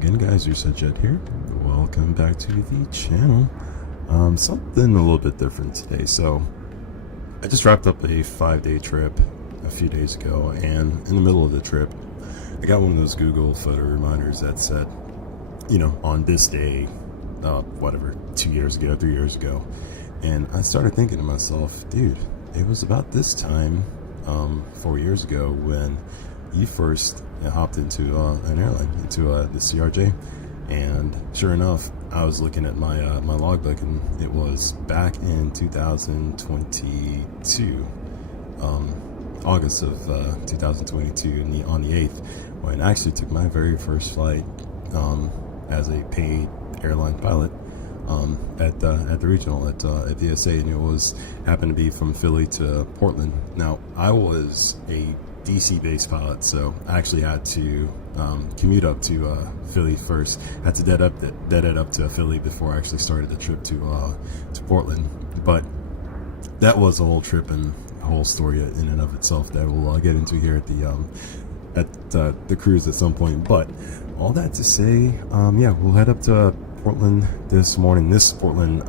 again, guys, Jet here. Welcome back to the channel. Something a little bit different today. So I just wrapped up a 5-day trip a few days ago, and in the middle of the trip I got one of those Google photo reminders that said, you know, on this day, whatever, 2 years ago, 3 years ago. And I started thinking to myself, dude, it was about this time 4 years ago when you first hopped into an airline, into the CRJ. And sure enough, I was looking at my my logbook, and it was back in 2022, August of 2022, on the 8th, when I actually took my very first flight as a paid airline pilot at the regional at VSA, and it was happened to be from Philly to Portland. Now, I was a DC based pilot, so I actually had to commute up to Philly first. I had to dead it up to Philly before I actually started the trip to Portland. But that was a whole trip and a whole story in and of itself that we'll get into here at the cruise at some point. But all that to say, yeah, we'll head up to Portland this morning. This is Portland,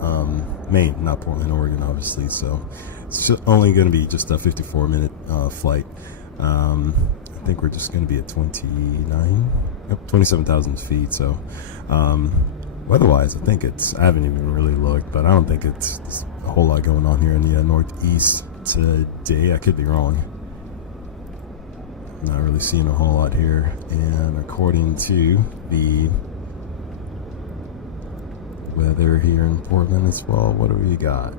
Maine, not Portland, Oregon, obviously. So it's only going to be just a 54-minute flight. I think we're just going to be at 27,000 feet. So weather-wise, I think I haven't even really looked, but I don't think it's a whole lot going on here in the Northeast today. I could be wrong. Not really seeing a whole lot here. And according to the weather here in Portland as well, what do we got?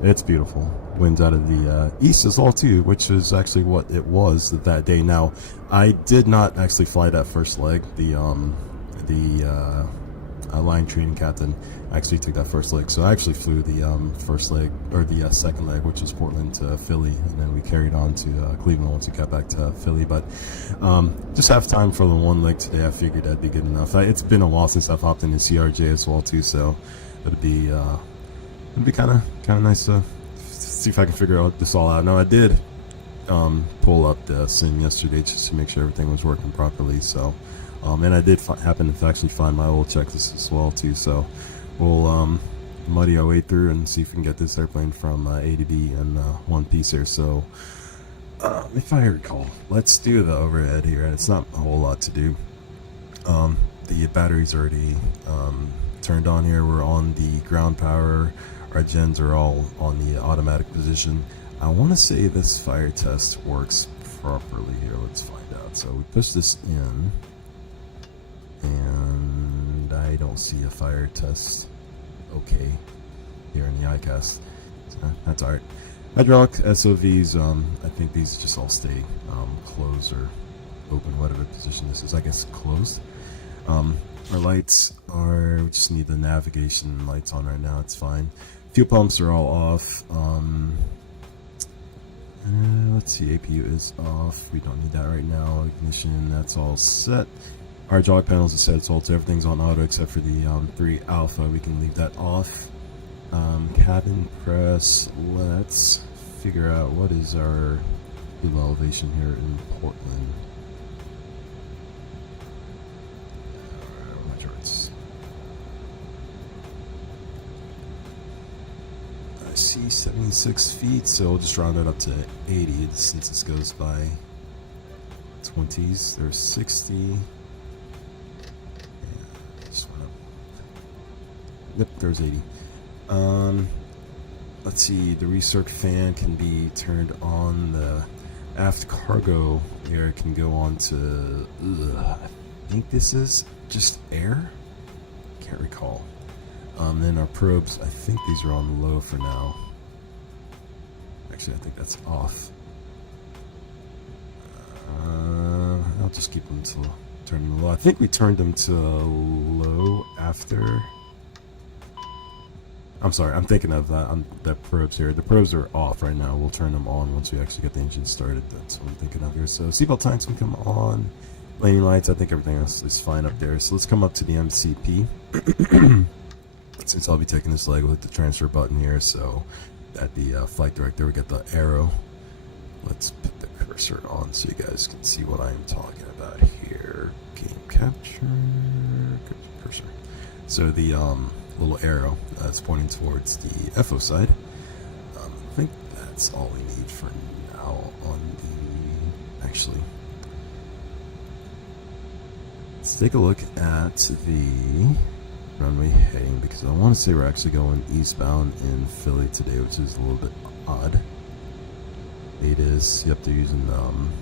It's beautiful. Winds out of the east as well too, which is actually what it was that day. Now, I did not actually fly that first leg. The line training captain actually took that first leg, so I actually flew the first leg, or the second leg, which was Portland to Philly, and then we carried on to Cleveland once we got back to Philly. But just have time for the one leg today. I figured that'd be good enough. It's been a while since I've hopped in the CRJ as well too, so it'd be kind of nice to see if I can figure this all out. Now, I did pull up the sim yesterday just to make sure everything was working properly. So, and I did happen to actually find my old checklist as well too. So we'll muddy our way through and see if we can get this airplane from A to B in one piece here. So if I recall, let's do the overhead here, and it's not a whole lot to do. The battery's already turned on here. We're on the ground power. Our gens are all on the automatic position. I want to say this fire test works properly here. Let's find out. So we push this in, and I don't see a fire test okay here in the iCast. So that's alright. Hydraulic SOVs, I think these just all stay closed or open, whatever position this is. I guess closed. Our lights we just need the navigation lights on right now. It's fine. Fuel pumps are all off. Let's see, APU is off. We don't need that right now. Ignition, that's all set. Our hydraulic panels are set. It's all, so everything's on auto except for the 3 alpha. We can leave that off. Cabin press. Let's figure out what is our fuel elevation here in Portland. See 76 feet, so we'll just round it up to 80 since this goes by 20s. There's 60. Yeah, just went up. Yep, there's 80. Let's see, the recirc fan can be turned on. The aft cargo air can go on to I think this is just air, can't recall. Then our probes, I think these are on low for now. Actually, I think that's off. I'll just keep them to turn them low. I think we turned them to low after. I'm sorry, I'm thinking of the probes here. The probes are off right now. We'll turn them on once we actually get the engine started. That's what I'm thinking of here. So seatbelt times can come on. Landing lights, I think everything else is fine up there. So let's come up to the MCP. Since I'll be taking this leg, we'll hit the transfer button here. So at the flight director, we get the arrow. Let's put the cursor on so you guys can see what I'm talking about here. Game capture, cursor. So the little arrow that's pointing towards the FO side. I think that's all we need for now on the... Actually, let's take a look at the runway heading, because I want to say we're actually going eastbound in Philly today, which is a little bit odd. 8 is, yep, they're using 9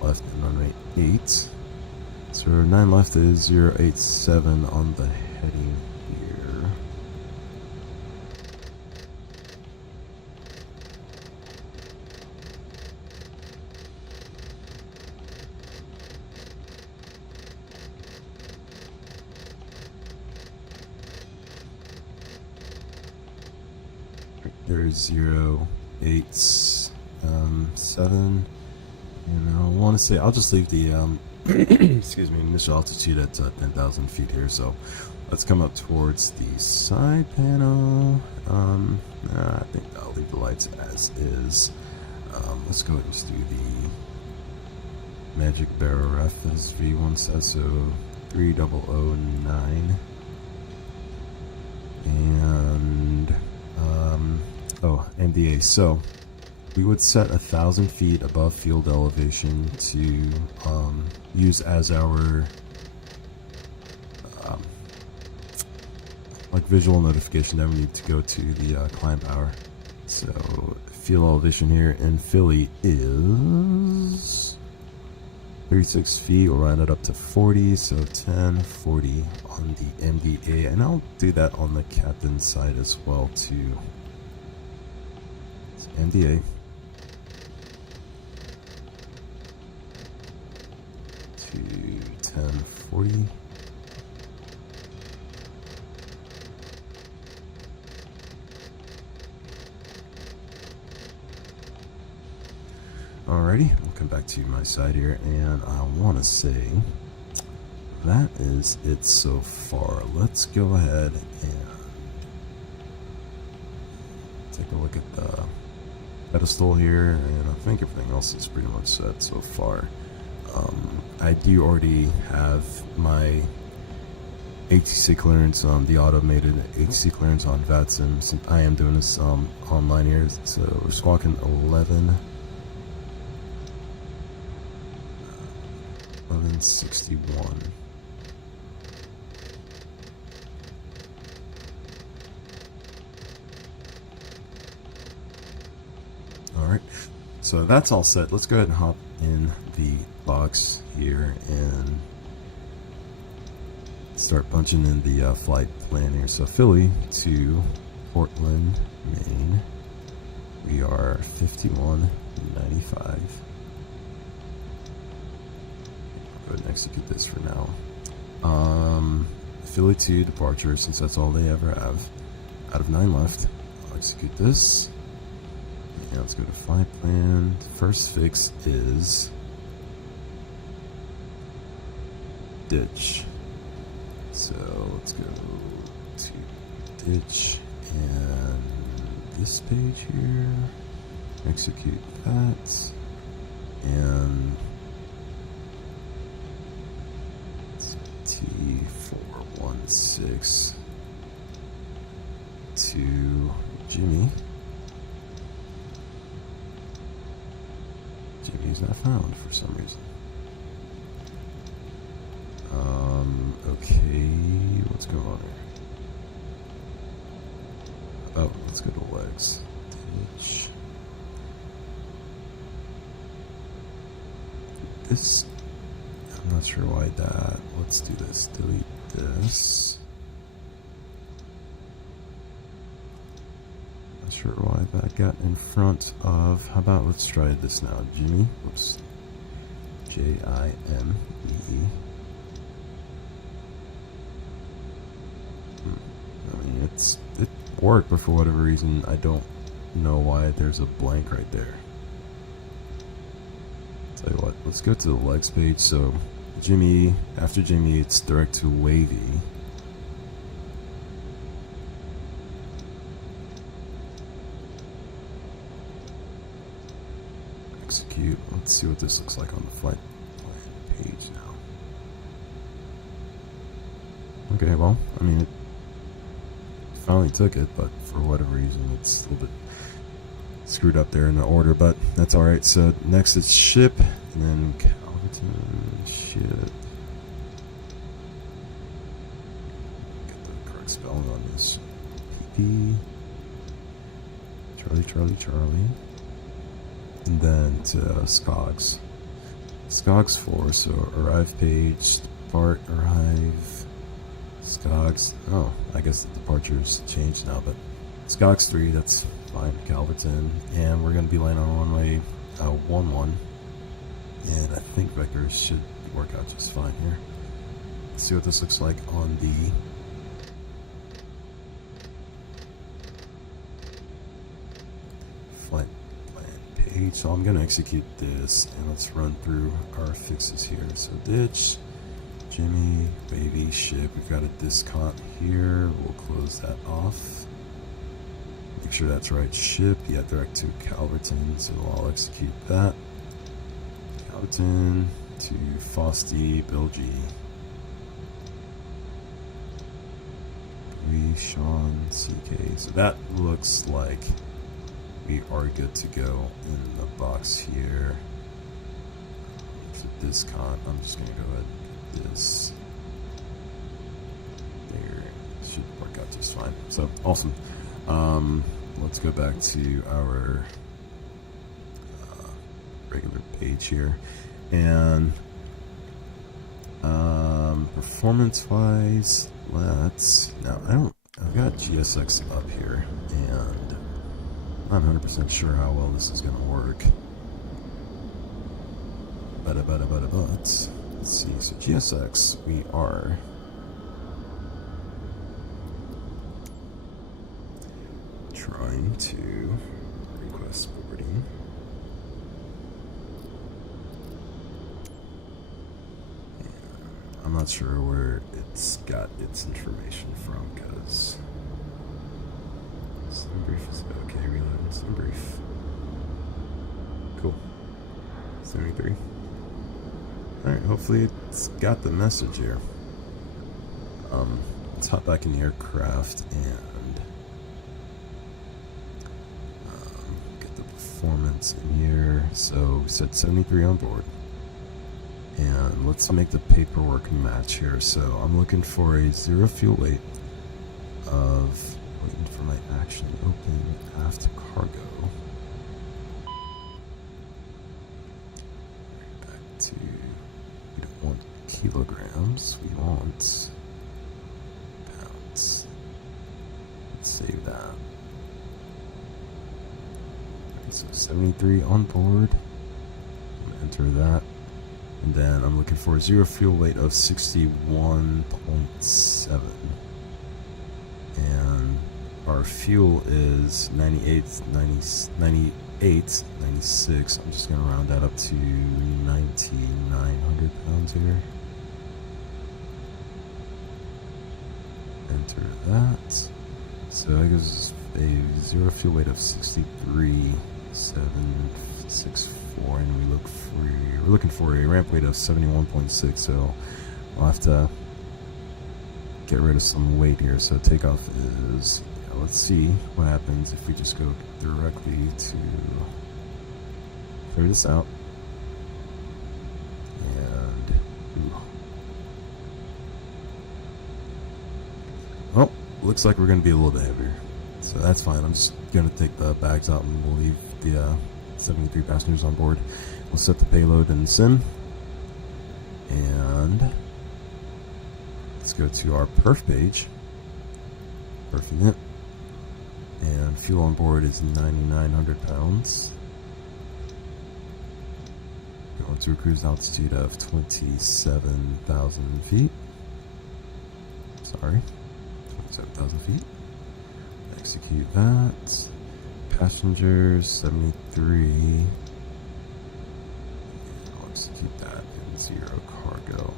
left and runway 8. So 9 left is 087 on the heading here. There's 087, and I want to say I'll just leave the excuse me, initial altitude at 10,000 feet here. So let's come up towards the side panel. I think I'll leave the lights as is. Let's go ahead and just do the Magic Barrel Ref as V1 says, so 3009. And MDA. So we would set 1,000 feet above field elevation to use as our like visual notification that we need to go to the climb power. So field elevation here in Philly is 36 feet. We'll round it up to 40, so 1040 on the MDA, and I'll do that on the captain's side as well too. It's MDA. To 1040. Alrighty, we'll come back to my side here, and I want to say that is it so far. Let's go ahead and take a look at the pedestal here, and I think everything else is pretty much set so far. I do already have my ATC clearance, the automated ATC clearance on VATSIM, since I am doing this online here. So we're squawking 1161. Alright, so that's all set. Let's go ahead and hop in the box here and start punching in the flight plan here. So Philly to Portland, Maine. We are 5195. Go ahead and execute this for now. Philly to departure, since that's all they ever have. Out of 9 left, I'll execute this. Yeah, let's go to flight plan. First fix is ditch. So let's go to ditch and this page here. Execute that. And T416 to Jimmy. Jimmy's not found for some reason. Okay, what's going on here? Oh, let's go to legs. Ditch. This, I'm not sure why that. Let's do this. Delete this. Not sure why that got in front of. How about let's try this now, Jimmy. Whoops. Jimee. I mean, it worked, but for whatever reason, I don't know why there's a blank right there. Tell you what, let's go to the legs page. So Jimmy, after Jimmy, it's direct to wavy. Execute. Let's see what this looks like on the flight plan page now. Okay, well, I mean, it finally took it, but for whatever reason, it's a little bit screwed up there in the order, but that's alright. So next it's ship, and then Calverton, ship. Get the correct spelling on this. PP, Charlie. And then to SCOGS. SCOGS 4, so arrive page, depart, arrive, SCOGS. Oh, I guess the departure's changed now, but SCOGS 3, that's fine, Calverton. And we're going to be landing on runway 11. And I think vectors should work out just fine here. Let's see what this looks like on the flight plan page. So I'm going to execute this, and let's run through our fixes here. So ditch, Jimmy, wavy, ship. We've got a discount here. We'll close that off. Make sure that's right. Ship, yeah, direct to Calverton. So I'll execute that. Calverton to Fosty, Bill G. Sean, CK. So that looks like we are good to go in the box here. For discount, I'm just going to go ahead and get this. There. Should work out just fine. So, awesome. Let's go back to our regular page here. And performance-wise, I've got GSX up here, and I'm not 100% sure how well this is going to work. But let's see. So GSX, we are trying to request boarding. I'm not sure where it's got its information from, because some brief is okay. Reloading some brief. Cool. 73. Alright, hopefully it's got the message here. Let's hop back in the aircraft and get the performance in here. So we said 73 on board. And let's make the paperwork match here. So I'm looking for a 0 fuel weight of, waiting for my action, open aft cargo. Back to, we don't want kilograms, we want pounds. Let's save that. Okay, so 73 on board. I'm gonna enter that. And then I'm looking for a 0 fuel weight of 61.7. And our fuel is 96. I'm just going to round that up to 9,900 pounds here. Enter that. So that gives a 0 fuel weight of 63,764. And we're looking for a ramp weight of 71.6, so we'll have to get rid of some weight here. So takeoff is, let's see what happens if we just go directly to clear this out. And oh, looks like we're going to be a little bit heavier, so that's fine. I'm just going to take the bags out and we'll leave the 73 passengers on board. We'll set the payload in sim, and let's go to our perf page. Perfing it, and fuel on board is 9,900 pounds. Going to a cruise altitude of 27,000 feet. Sorry, 27,000 feet. Execute that. Passengers 73. I'll execute that in 0 cargo.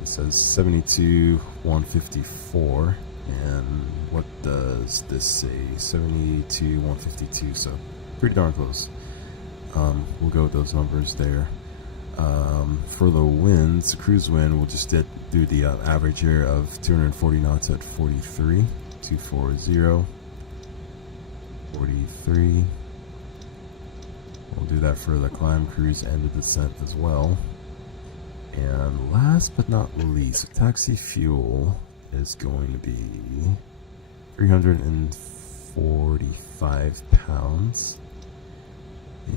It says 72,154. And what does this say? 72,152. So pretty darn close. We'll go with those numbers there. For the winds, the cruise wind, we'll just do the average here of 240 knots at 43, 240, 43. We'll do that for the climb, cruise, and the descent as well. And last but not least, taxi fuel is going to be 345 pounds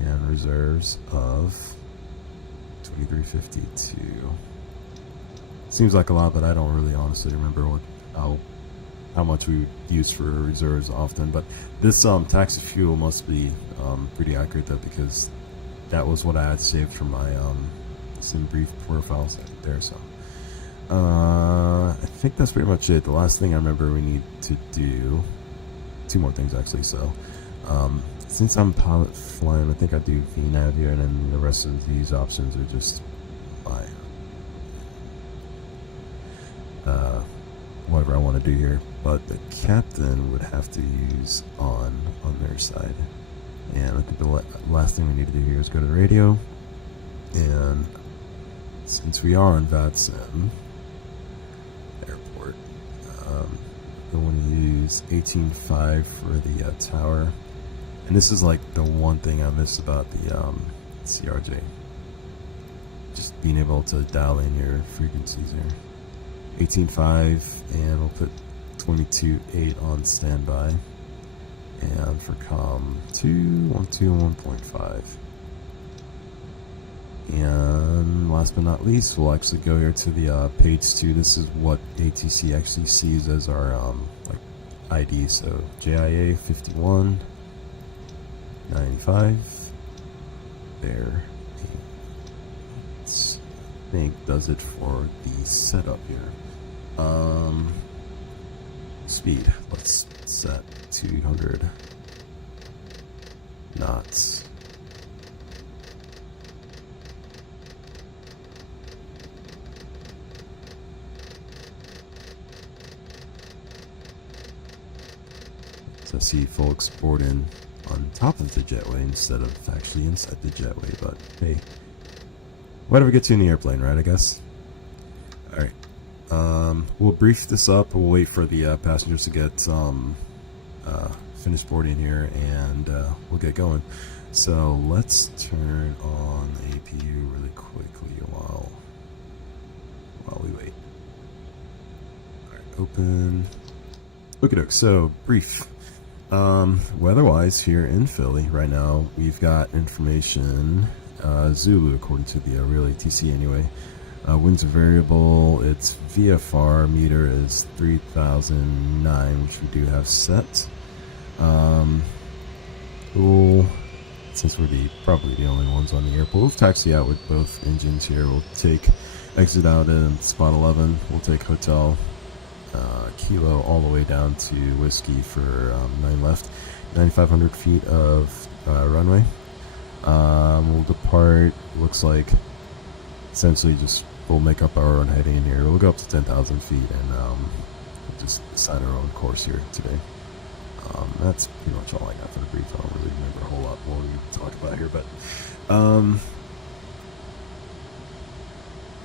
and reserves of 2352. Seems like a lot, but I don't really honestly remember how much we use for reserves often. But this taxi fuel must be pretty accurate though, because that was what I had saved from my sim brief profiles there. So I think that's pretty much it. The last thing I remember we need to do, two more things actually. So since I'm pilot flying, I think I do VNav here, and then the rest of these options are just my whatever I want to do here. But the captain would have to use on their side, and I think the last thing we need to do here is go to the radio. And since we are on VATSIM airport, I'm going to use 18.5 for the tower. And this is like the one thing I miss about the CRJ. Just being able to dial in your frequencies here. 18.5, and we'll put 22.8 on standby. And for COM 2, 1.2, 1.5. And last but not least, we'll actually go here to the page 2. This is what ATC actually sees as our like ID. So JIA 51. 95 there. I think does it for the setup here. Speed, let's set 200 knots. So I see full export in on top of the jetway instead of actually inside the jetway, but hey, whatever gets you in the airplane, right? I guess. All right, we'll brief this up. We'll wait for the passengers to get finished boarding here, and we'll get going. So let's turn on the APU really quickly while we wait. All right, open. Okie doke. So brief. Weather-wise here in Philly right now, we've got information Zulu according to the real ATC anyway. Winds are variable. Its VFR meter is 3009, which we do have set. Cool. Since we're probably the only ones on the airport, we'll taxi out with both engines here. We'll take exit out in spot 11. We'll take hotel Kilo all the way down to Whiskey for 9 left, 9,500 feet of runway. We'll depart, looks like essentially just we'll make up our own heading here. We'll go up to 10,000 feet and we'll just sign our own course here today. That's pretty much all I got for the brief. I don't really remember a whole lot more we talk about here, but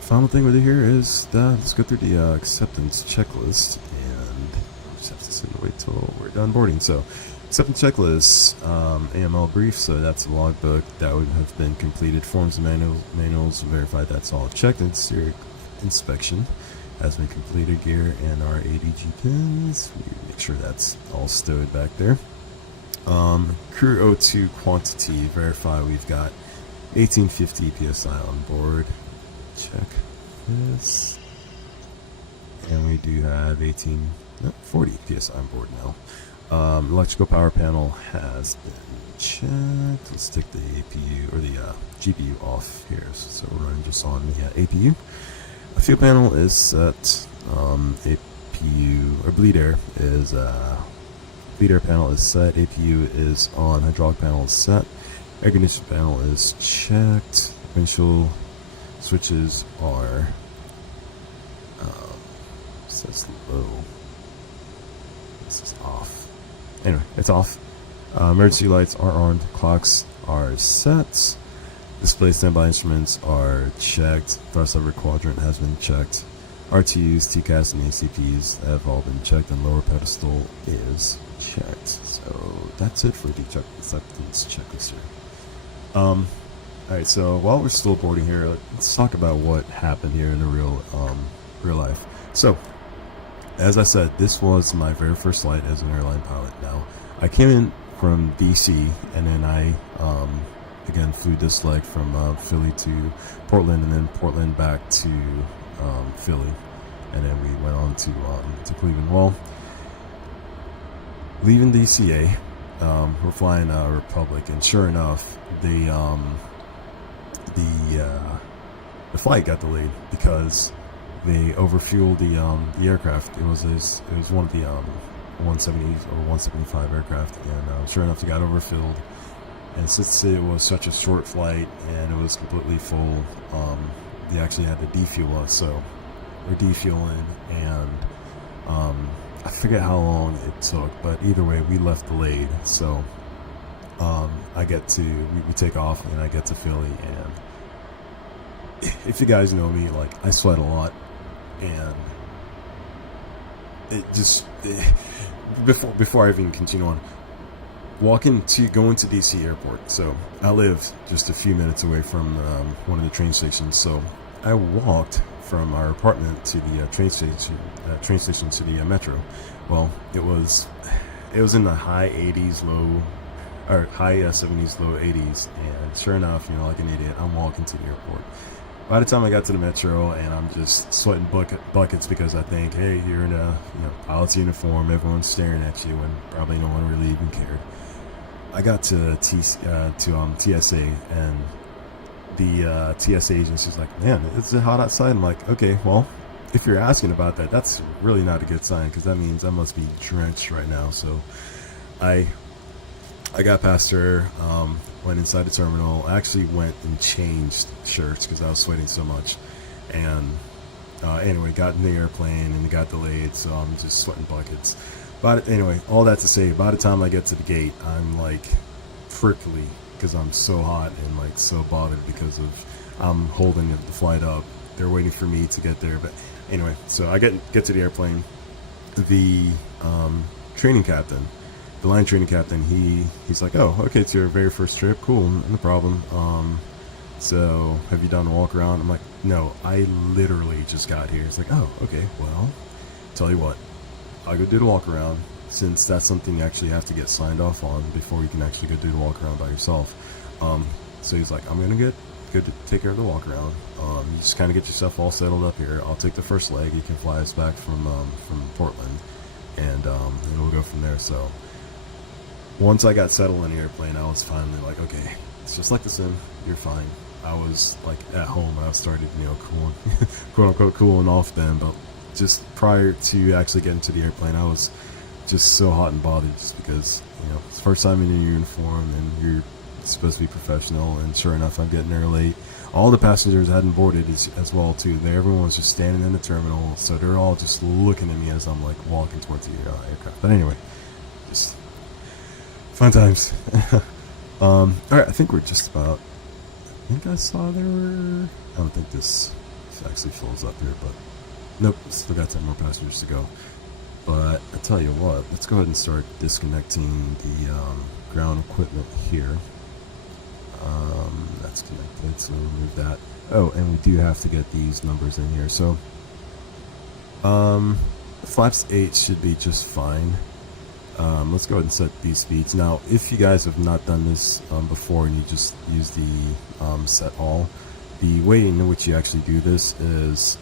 final thing with it here is that let's go through the acceptance checklist, and I'll just have to sit and wait till we're done boarding. So acceptance checklist, AML brief, so that's a logbook that would have been completed. Forms and manuals verified that's all checked. Exterior inspection has been completed. Gear and our ADG pins, we make sure that's all stowed back there. Crew O2 quantity, verify we've got 1850 psi on board. Check this, and we do have 40 psi on board now. Electrical power panel has been checked. Let's take the APU or the GPU off here, so we're running just on the APU. A fuel panel is set. APU or bleed air is bleed air panel is set. APU is on. Hydraulic panel is set. Air conditioning panel is checked. Windshield switches are says low. This is off. Anyway, it's off. Emergency lights are on, clocks are set, display standby instruments are checked, thrust lever quadrant has been checked, RTUs, TCAS, and ACPs have all been checked, and lower pedestal is checked. So that's it for the acceptance checklist here. Alright, so while we're still boarding here, let's talk about what happened here in the real life. So, as I said, this was my very first flight as an airline pilot. Now, I came in from DC, and then I again flew this leg from Philly to Portland, and then Portland back to Philly, and then we went on to Cleveland. Well, leaving DCA, we're flying Republic, and sure enough, the flight got delayed because they overfueled the aircraft. It was one of the 170s or 175 aircraft, and sure enough, it got overfilled. And since it was such a short flight and it was completely full, they actually had to defuel us. So we're defueling, and I forget how long it took, but either way, we left delayed. So we take off, and I get to Philly, and if you guys know me, like, I sweat a lot, and before I even continue on, going to DC airport. So I live just a few minutes away from one of the train stations, so I walked from our apartment to the train station to the metro. Well, it was in the high 80s, high 70s, low 80s, and sure enough, like an idiot, I'm walking to the airport. By the time I got to the metro, and I'm just sweating buckets because I think, hey, you're in a pilot's uniform, everyone's staring at you, and probably no one really even cared. I got to TSA, and the TSA agency's like, man, it's hot outside. I'm like, okay, well, if you're asking about that, that's really not a good sign, because that means I must be drenched right now. So I got past her, went inside the terminal. I actually went and changed shirts because I was sweating so much. And anyway, got in the airplane, and it got delayed, so I'm just sweating buckets. But anyway, all that to say, by the time I get to the gate, I'm like prickly because I'm so hot and like so bothered because of I'm holding the flight up. They're waiting for me to get there. But anyway, so I get to the airplane. The training captain, the line training captain, he's like, oh, okay, it's your very first trip. Cool, no problem. So have you done a walk around? I'm like, no, I literally just got here. He's like, oh, okay, well, tell you what, I'll go do the walk around, since that's something you actually have to get signed off on before you can actually go do the walk around by yourself. So he's like, I'm gonna go to take care of the walk around. You just kind of get yourself all settled up here. I'll take the first leg. You can fly us back from Portland, and we'll go from there. So once I got settled in the airplane, I was finally like, okay, it's just like the sim. You're fine. I was like at home. I started, cooling, quote unquote, cooling off then. But just prior to actually getting to the airplane, I was just so hot and bothered, just because it's the first time in your uniform, and you're supposed to be professional. And sure enough, I'm getting there late. All the passengers hadn't boarded as well too. Everyone was just standing in the terminal, so they're all just looking at me as I'm like walking towards the aircraft. But anyway, just fun times. All right, I think we're just about. I think I saw there were. I don't think this actually fills up here, but nope, still got 10 more passengers to go. But I tell you what, let's go ahead and start disconnecting the ground equipment here. That's connected, so we'll remove that. Oh, and we do have to get these numbers in here. So, flaps 8 should be just fine. Let's go ahead and set these speeds. Now, if you guys have not done this before, and you just use the set all, the way in which you actually do this is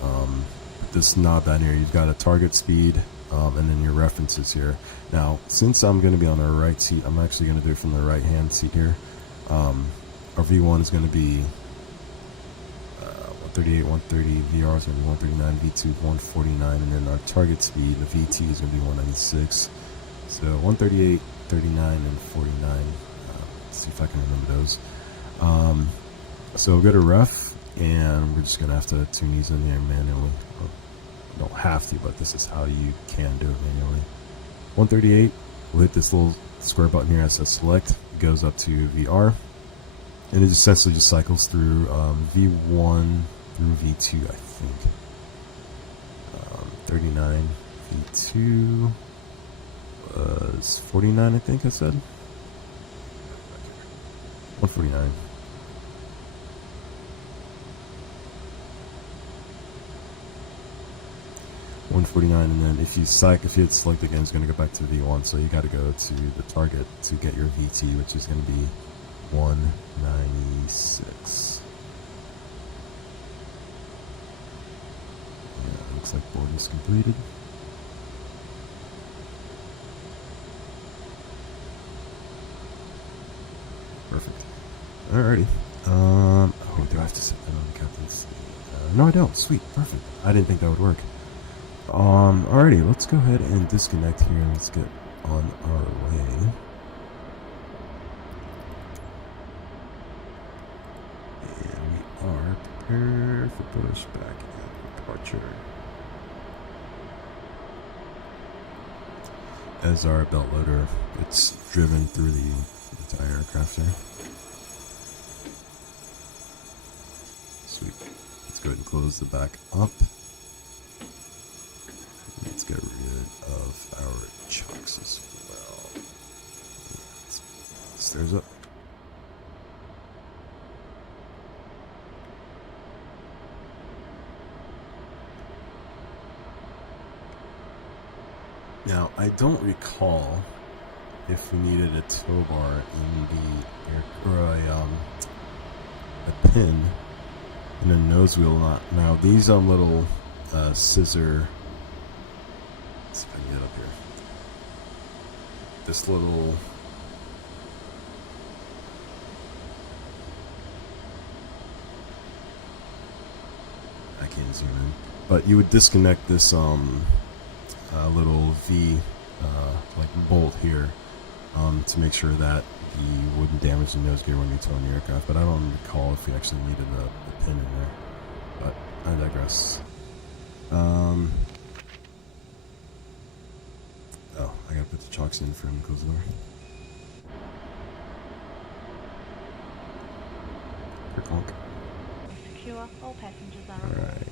this knob down here. You've got a target speed, and then your references here. Now, since I'm going to be on the right seat, I'm actually going to do it from the right hand seat here. Our V1 is going to be 138, 130, VR is going to be 139, V2 149, and then our target speed, the VT, is going to be 196. So 138, 39, and 49. Let's see if I can remember those. So we'll go to ref, and we're just going to have to tune these in there manually. You don't have to, but this is how you can do it manually. 138, we'll hit this little square button here that says select. It goes up to VR, and it essentially just cycles through V1 through V2, I think. 39 V2 was 49, I think I said. 149. And then if you hit select again, it's going to go back to V1. So you got to go to the target to get your VT, which is going to be 196. Yeah, looks like board is completed. Perfect. Alrighty. Oh, do I have to set that on the captain's seat? No, I don't. Sweet. Perfect. I didn't think that would work. Alrighty, let's go ahead and disconnect here and let's get on our way. And we are prepared for pushback and departure. As our belt loader, it's driven through the entire aircraft here. Sweet. Let's go ahead and close the back up. Let's get rid of our chocks as well. Stairs up. Now, I don't recall if we needed a tow bar in the or a pin in a nose wheel or not. Now, these little scissor. Let's see if I can get up here. This little I can't zoom in, but you would disconnect this little V like bolt here to make sure that you wouldn't damage the nose gear when you're towing the aircraft. But I don't recall if we actually needed a pin in there. But I digress. Oh, I gotta put the chocks in for him to close the door. Conk. Secure, all passengers are Alright.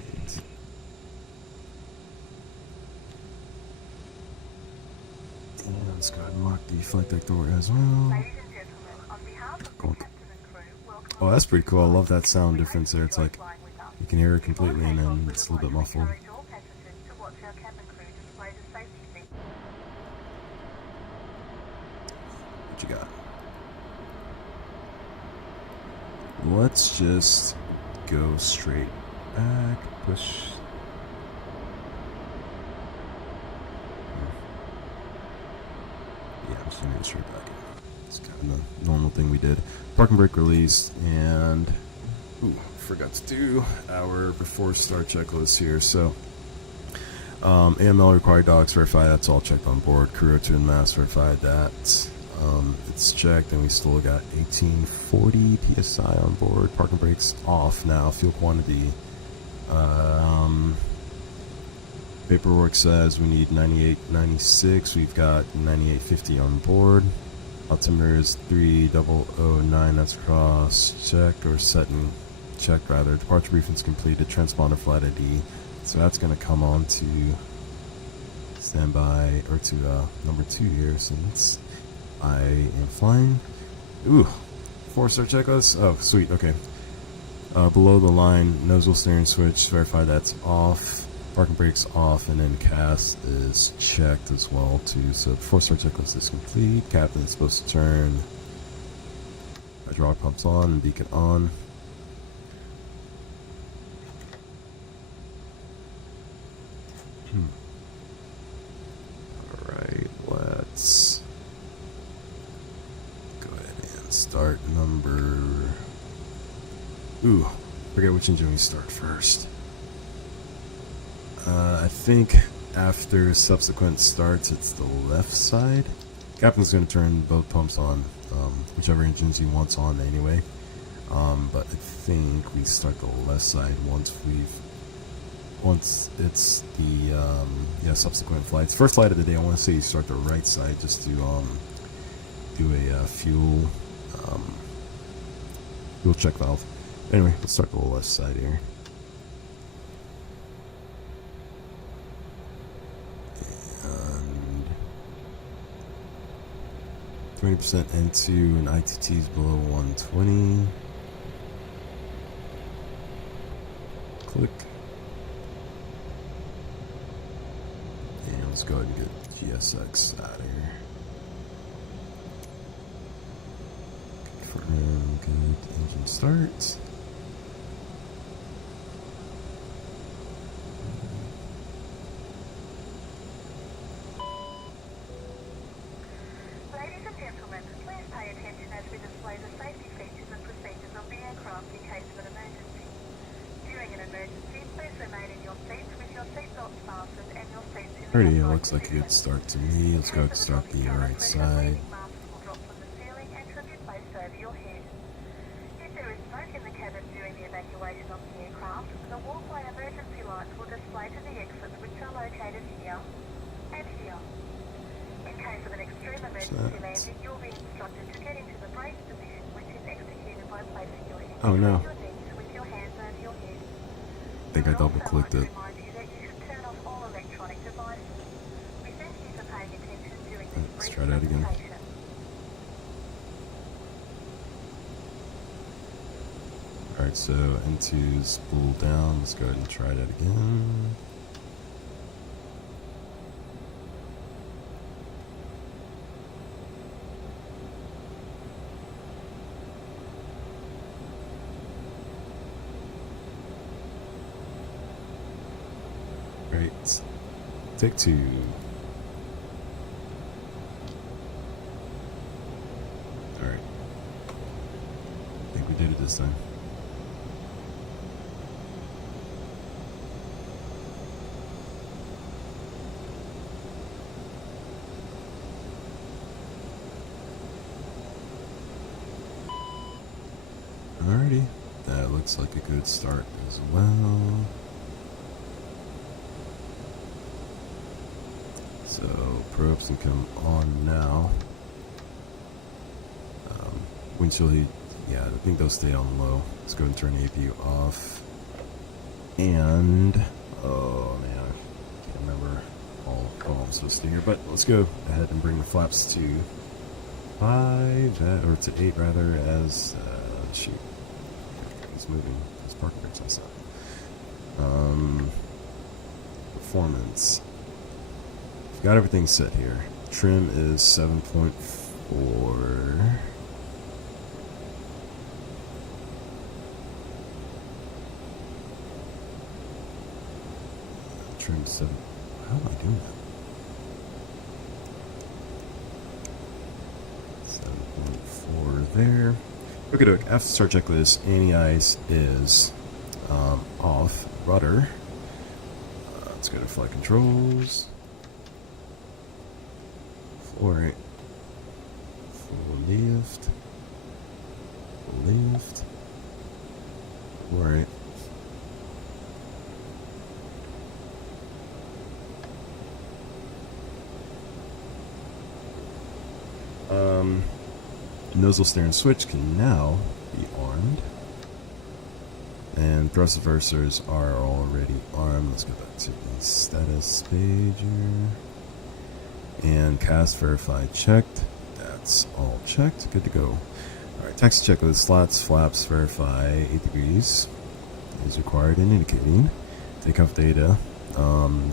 And let's go ahead and lock the flight deck door as well. Ladies and gentlemen, on behalf of the Conk. captain and crew, welcome. Oh, that's pretty cool. I love that sound difference there. It's like Flying with us. you can hear it completely and then it's a little bit muffled. Encourage all passengers to watch our cabin crew display the safety seat. What you got? Let's just go straight back, push. Yeah, I'm just gonna go straight back. It's kind of the normal thing we did. Parking brake released, and forgot to do our before start checklist here. So, AML required docs verified. That's all checked on board. Crew 2 and mass verified that. It's checked, and we still got 1840 psi on board. Parking brakes off now. Fuel quantity. Paperwork says we need 9896. We've got 9850 on board. Altimeter is 3009. That's cross checked or set and checked rather. Departure briefing's completed. Transponder flight ID. So that's going to come on to standby or to number 2 here since I am flying. Ooh, 4-star checklist. Oh, sweet. Okay. Below the line, nose wheel steering switch, verify that's off. Parking brakes off, and then CAS is checked as well too. So 4-star checklist is complete. Captain is supposed to turn hydraulic pumps on and beacon on. Alright, let's go ahead and start number... Ooh, forget which engine we start first. I think after subsequent starts, it's the left side. Captain's going to turn both pumps on, whichever engines he wants on anyway. But I think we start the left side once it's the subsequent flights. First flight of the day, I want to say you start the right side just to do a fuel check valve. Anyway, let's start the left side here. And 20% N2 and ITTs below 120. Click. And let's go ahead and get GSX out of here. Confirm, good, engine starts. Ladies and gentlemen, please pay attention as we display the safety features and procedures of the aircraft in case of an emergency. During an emergency, please remain in your seats with your seatbelts fastened and your seats in the Alrighty, it upright looks like a good position. start to me. Let's go ahead and start the right side. Masks will drop from the ceiling and should be placed over your head. If there is smoke in the cabin during the evacuation of the aircraft, the walkway emergency lights will display to the exits, which are located here and here. In case of an extreme emergency landing, you'll be instructed to get into the brace position, which is executed by placing your hands Oh, no. on your knees with your hands over your head. I think I double clicked it. Remind you that you should turn off all electronic devices. We thank you for paying attention during this Let's brief try that again. presentation. Alright, so N2 spool down. Let's go ahead and try that again. Great. Take two. Alright. I think we did it this time. Alrighty. That looks like a good start as well. So probes can come on now. Windshield heat, yeah, I think they'll stay on low. Let's go and turn AVU off. And oh man, I can't remember all I'm supposed to do here, but let's go ahead and bring the flaps to 5, or to 8 rather, as shoot, he's moving his parking brakes and stuff. Performance. Got everything set here. Trim is 7.4. Trim 7. How am I doing that? 7.4 there. Okay, doke. After start checklist, anti-ice is off. Rudder. Let's go to flight controls. Alright. Full lift. Full lift. Alright. Nozzle steering switch can now be armed. And thrust reversers are already armed. Let's go back to the status page here. And cast verified checked. That's all checked. Good to go. Alright, taxi checklist. Slots, flaps, verify 8 degrees is required and indicating. Takeoff data.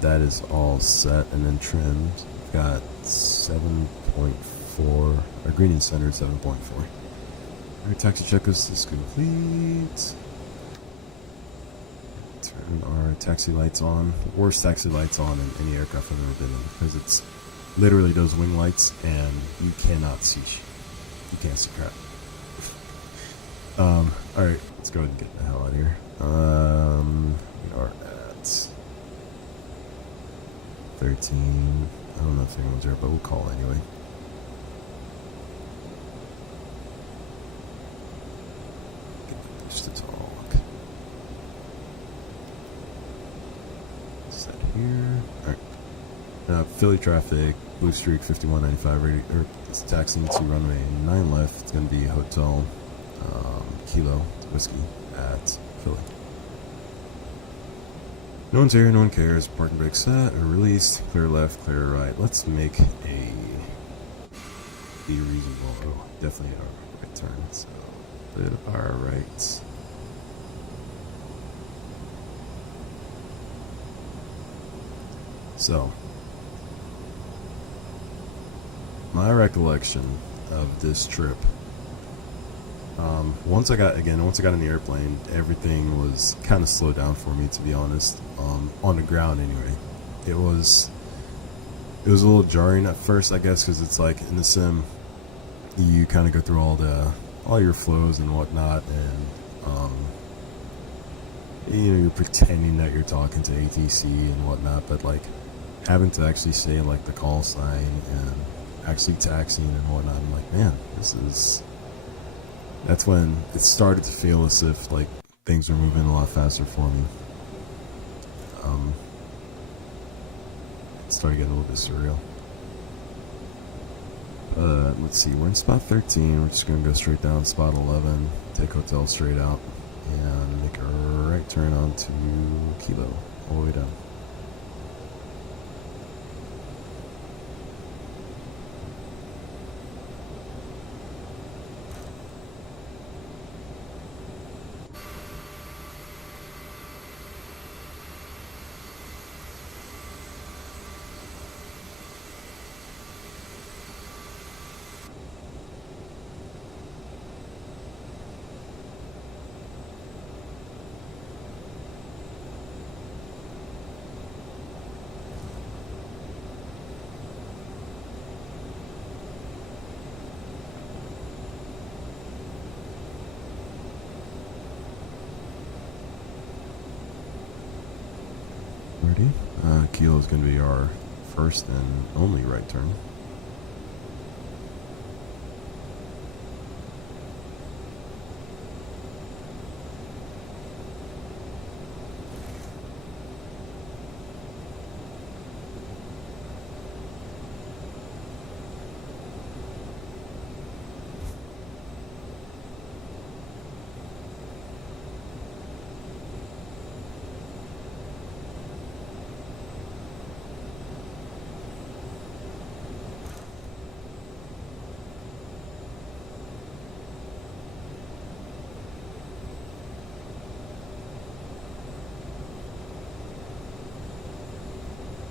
That is all set and then trimmed. We've got 7.4. Our greening center 7.4. Alright, taxi checklist is complete. Turn our taxi lights on. Worst taxi lights on in any aircraft I've ever been in, because it's literally those wing lights and you cannot see you can't see crap. Alright, let's go ahead and get the hell out of here. We are at 13. I don't know if anyone's there, but we'll call anyway. Get the push to talk. Set here. Alright. Philly traffic Blue Streak 5195 or it's taxiing to runway 9 left. It's going to be Hotel Kilo Whiskey at Philly. No one's here, no one cares. Parking brake set or released. Clear left, clear right. Let's make a be reasonable. Oh, definitely a right turn. So bit of our right. So my recollection of this trip, once I got in the airplane, everything was kind of slowed down for me, to be honest. On the ground anyway, it was a little jarring at first, I guess, because it's like in the sim you kind of go through all your flows and whatnot, and you're pretending that you're talking to ATC and whatnot, but like having to actually say like the call sign and actually taxiing and whatnot, I'm like, man, that's when it started to feel as if like things were moving a lot faster for me. It started getting a little bit surreal. But let's see, we're in spot 13. We're just gonna go straight down spot 11, take hotel straight out, and make a right turn onto Kilo all the way down. Kilo is going to be our first and only right turn.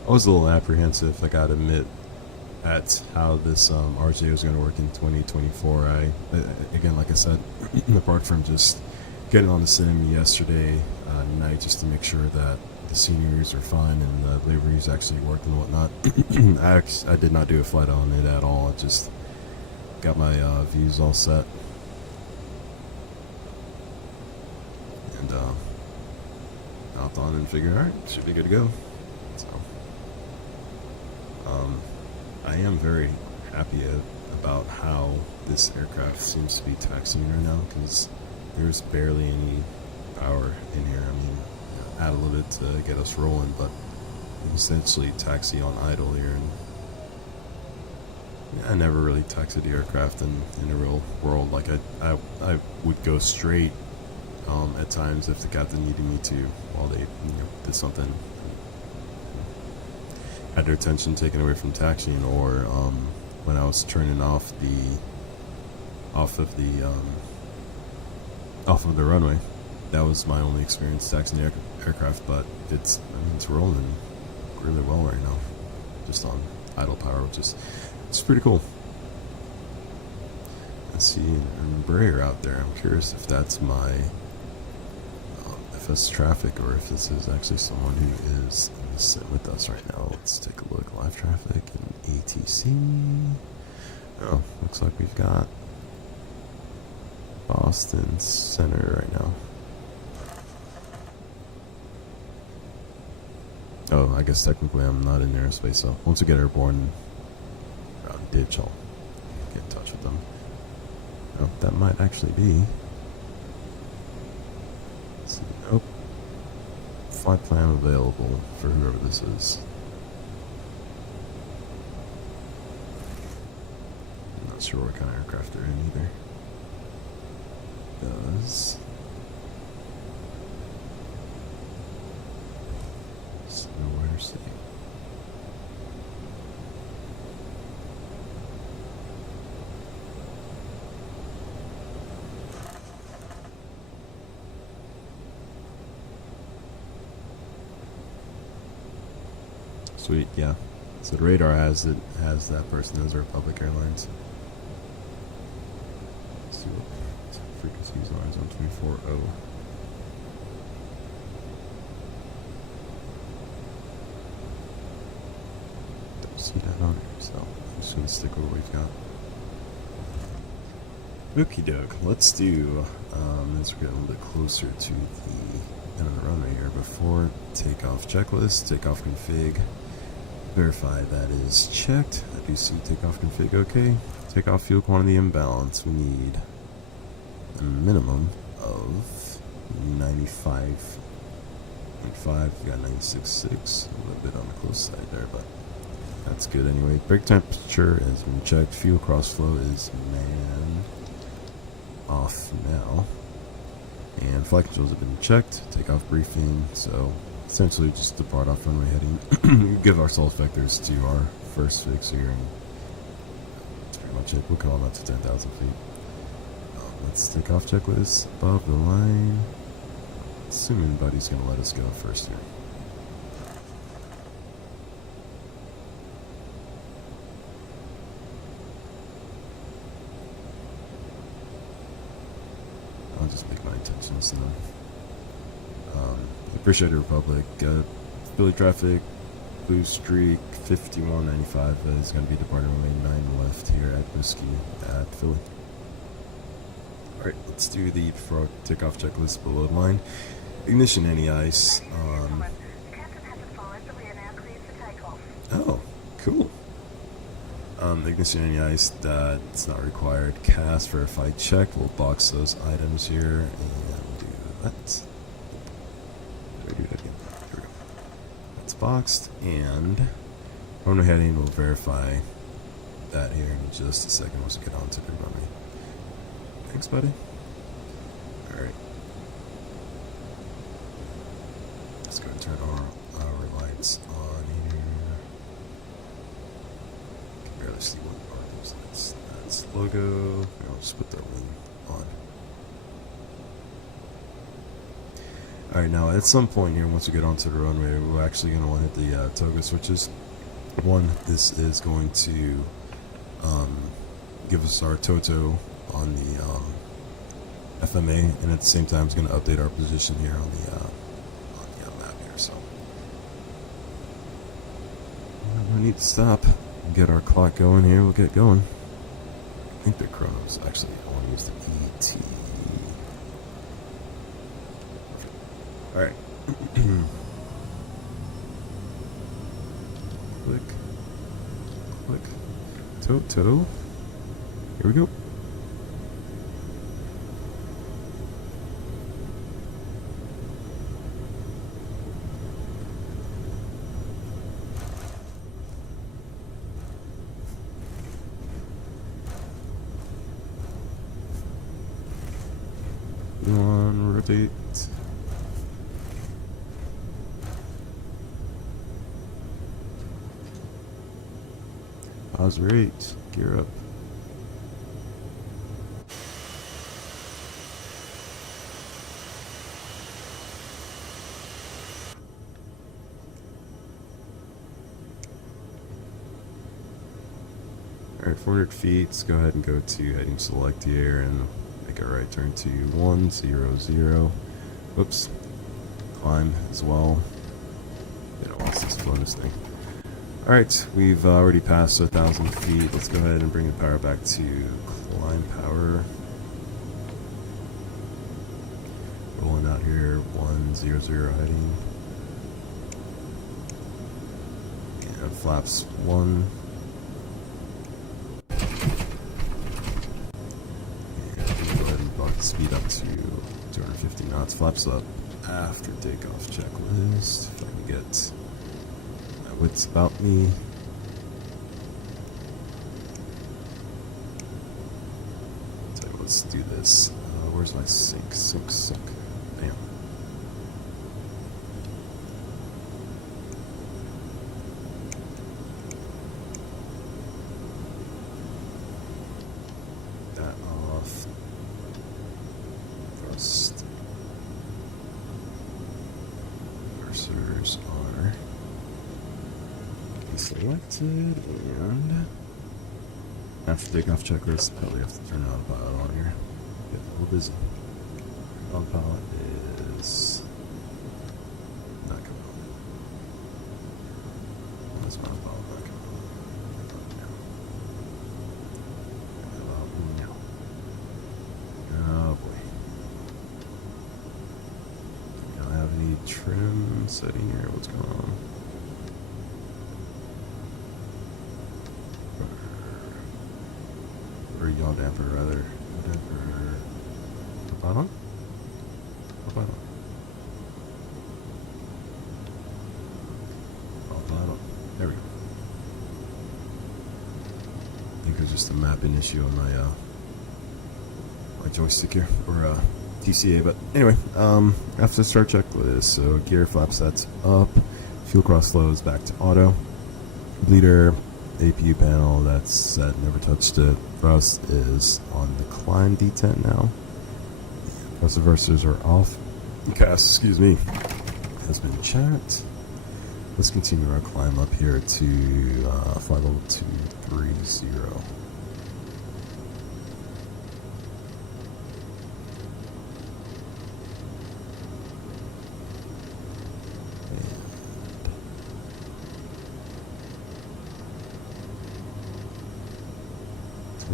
I was a little apprehensive, I gotta admit, at how this RJ was going to work in 2024. Again, like I said, apart from just getting on the sim yesterday night just to make sure that the seniors are fine and the liveries actually worked and whatnot, I did not do a flight on it at all. I just got my views all set. And hopped on and figured, alright, should be good to go. So I am very happy about how this aircraft seems to be taxiing right now, because there's barely any power in here. I mean, add a little bit to get us rolling, but essentially taxi on idle here. And I never really taxied the aircraft in the real world. Like I would go straight at times if the captain needed me to, while they did something, had their attention taken away from taxiing, or when I was turning off of the runway. That was my only experience taxiing the aircraft, but it's rolling really well right now, just on idle power, which is pretty cool. Let's see an Embraer out there. I'm curious if that's my if it's traffic or if this is actually someone who is sitting with us right now. Let's take a look. Live traffic and ATC. Oh, looks like we've got Boston Center right now. Oh, I guess technically I'm not in airspace, so once we get airborne around ditch, I'll get in touch with them. Oh, that might actually be. Let's see. Nope. Flight plan available for whoever this is. sure what kind of aircraft they're in either. Does it's nowhere to see. Sweet, yeah. So the radar has that person as Republic Airlines. Let's see what frequencies are. It's on 24.0. Don't see that on here, so I'm just gonna stick with what we've got. Okie doke. Let's do as we're getting a little bit closer to the end of the runway here. Before takeoff checklist, takeoff config. Verify that is checked. I do see takeoff config okay. Takeoff fuel quantity imbalance. We need a minimum of 95.5. We got 96.6. A little bit on the close side there, but that's good anyway. Brake temperature has been checked. Fuel cross-flow is man off now. And flight controls have been checked. Takeoff briefing. So essentially just depart off runway heading. Give our solid vectors to our first fix here, and that's pretty much it. We'll call that to 10,000 feet. Let's take off checklist above the line. Assuming Buddy's going to let us go first here. I'll just make my intentions known. Appreciate it, Republic. Philly traffic, blue streak, 5195 is going to be departing runway 9 left here at Whiskey at Philly. Alright, let's do the before takeoff checklist below the line. Ignition, any ice. The captain has advised that we are now cleared for takeoff. Oh, cool. Ignition, any ice, that's not required. Cast, verified, checked. We'll box those items here and do that. Do I do that again? Here we go. That's boxed, and runway heading, we'll verify that here in just a second once we get onto the runway. Thanks, buddy. Alright. Let's go and turn our lights on here. Can barely see what part of those lights. That's logo. I'll just put that wing on. Alright, now at some point here, once we get onto the runway, we're actually going to want to hit the toga switches. One, this is going to give us our TOTO on the FMA, and at the same time it's going to update our position here on the map here. So we need to stop and get our clock going here. We'll get going. I think the chronos, actually I want to use the ET. Alright. Click. Click. TOTO. Here we go. One, rotate. Pause rate. Gear up. Alright, 400 feet. Let's go ahead and go to heading select here and make a right turn to 100. Whoops. Climb as well. They don't want us to slow this thing. Alright, we've already passed 1,000 feet. Let's go ahead and bring the power back to climb power. Rolling out here, 100 heading. And flaps 1. And go ahead and buck the speed up to 250 knots. Flaps up after takeoff checklist. If I can get wits about me. let's do this. Where's my sync? Bam. That off. Thrust. Cursors are selected, and after takeoff checklist, probably have to turn autopilot on here. Get a little busy. Autopilot is not coming on. Where's my autopilot not coming on? Oh boy. Do I have any trim setting here? What's going on? Or yaw damper rather. Whatever. Autopilot? Autopilot. Autopilot. There we go. I think there's just a mapping issue on my my joystick here, or TCA. But anyway, after the start checklist, so gear flap sets up, fuel cross flow is back to auto, bleeder, APU panel that's set, never touched it. Thrust is on the climb detent now. Thrust reversers are off. Cast, excuse me, has been checked. Let's continue our climb up here to flight level 230.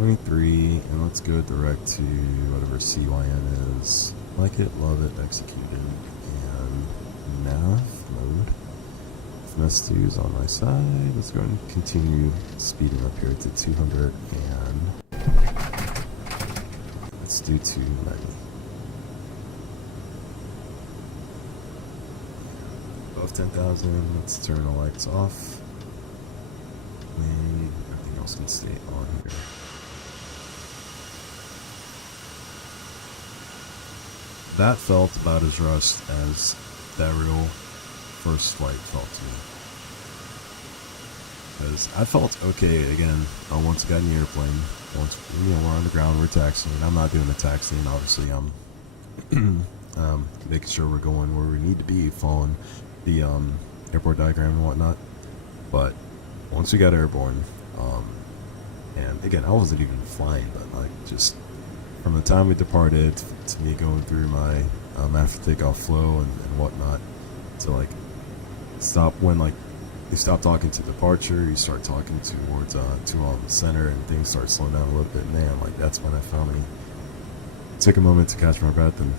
And 23, and let's go direct to whatever CYN is. Like it, love it, executed, and nav mode. FNS2 is on my side. Let's go and continue speeding up here to 200, and let's do 290. Above 10,000, let's turn the lights off. And everything else can stay on here. That felt about as rushed as that real first flight felt to me. Because I felt okay again once I got in the airplane. Once we're on the ground, we're taxiing. I'm not doing the taxiing, obviously. I'm making sure we're going where we need to be, following the airport diagram and whatnot. But once we got airborne, and again, I wasn't even flying, but like just from the time we departed to me going through my after takeoff flow and whatnot, to like stop when like you stop talking to departure, you start talking towards the center, and things start slowing down a little bit. Man, like that's when I finally took a moment to catch my breath and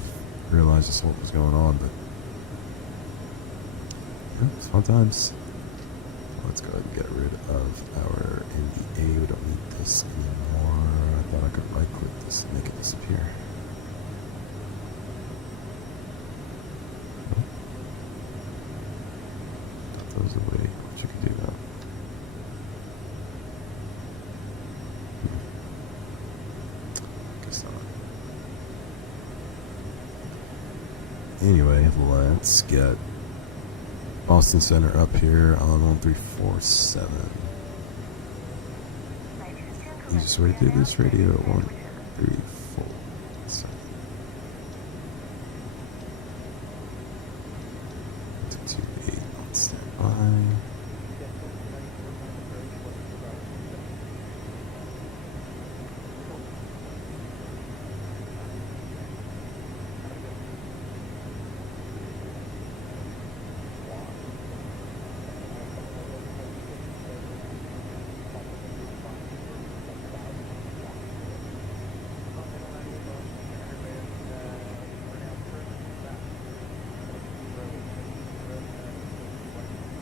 realize just what was going on. But yeah, it's fun times. Let's go ahead and get rid of our NDA. We don't need this anymore. I thought I could right click this and make it disappear. Those away. But you can do that. Guess not. Anyway, let's get Boston Center up here on 1347. Easiest way to do this, radio 1347. 228 on standby.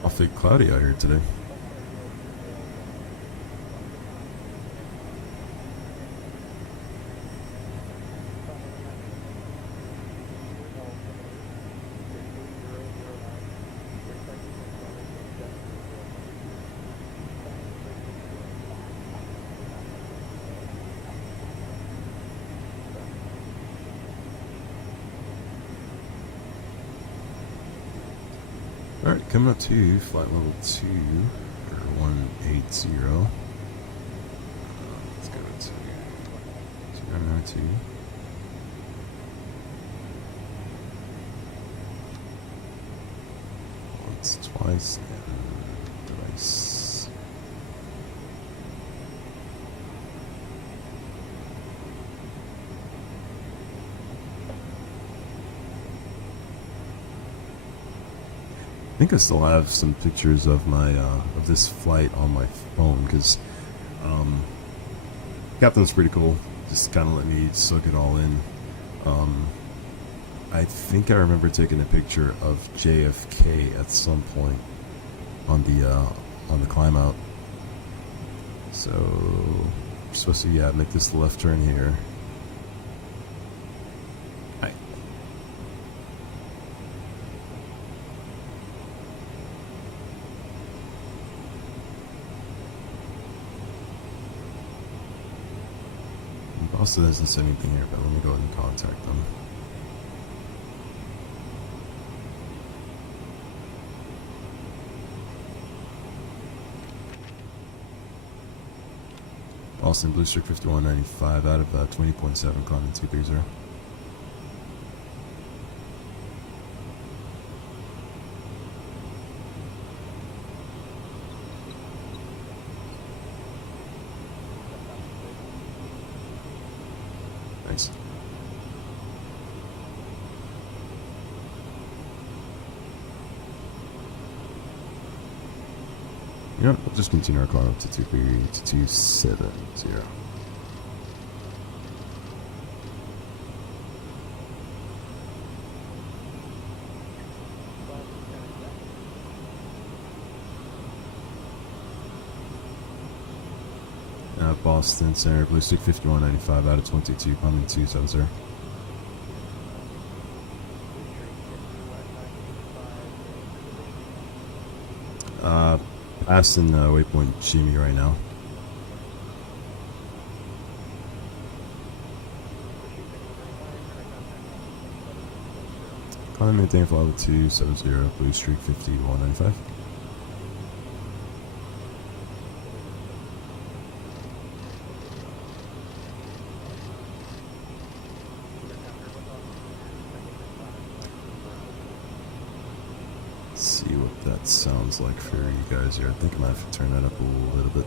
Awfully cloudy out here today. Alright, coming up to flight level 2, or 180. Let's go to 2992. Once, twice, and device. I think I still have some pictures of my of this flight on my phone because captain's pretty cool. Just kind of let me soak it all in. I think I remember taking a picture of JFK at some point on the climb out. So we're supposed to make this left turn here. Hi. Boston doesn't say anything here, but let me go ahead and contact them. Boston, Blue Streak 5195 out of 20.7, climbing 230. Nice. You know what, we'll just continue our climb up to 270. Boston Center, Blue Stick 5195 out of 22, climbing 270. Passing waypoint Jimmy right now. Climb maintain flight level 270, Blue Streak 5195. See what that sounds like for you guys here. I think I might have to turn that up a little bit.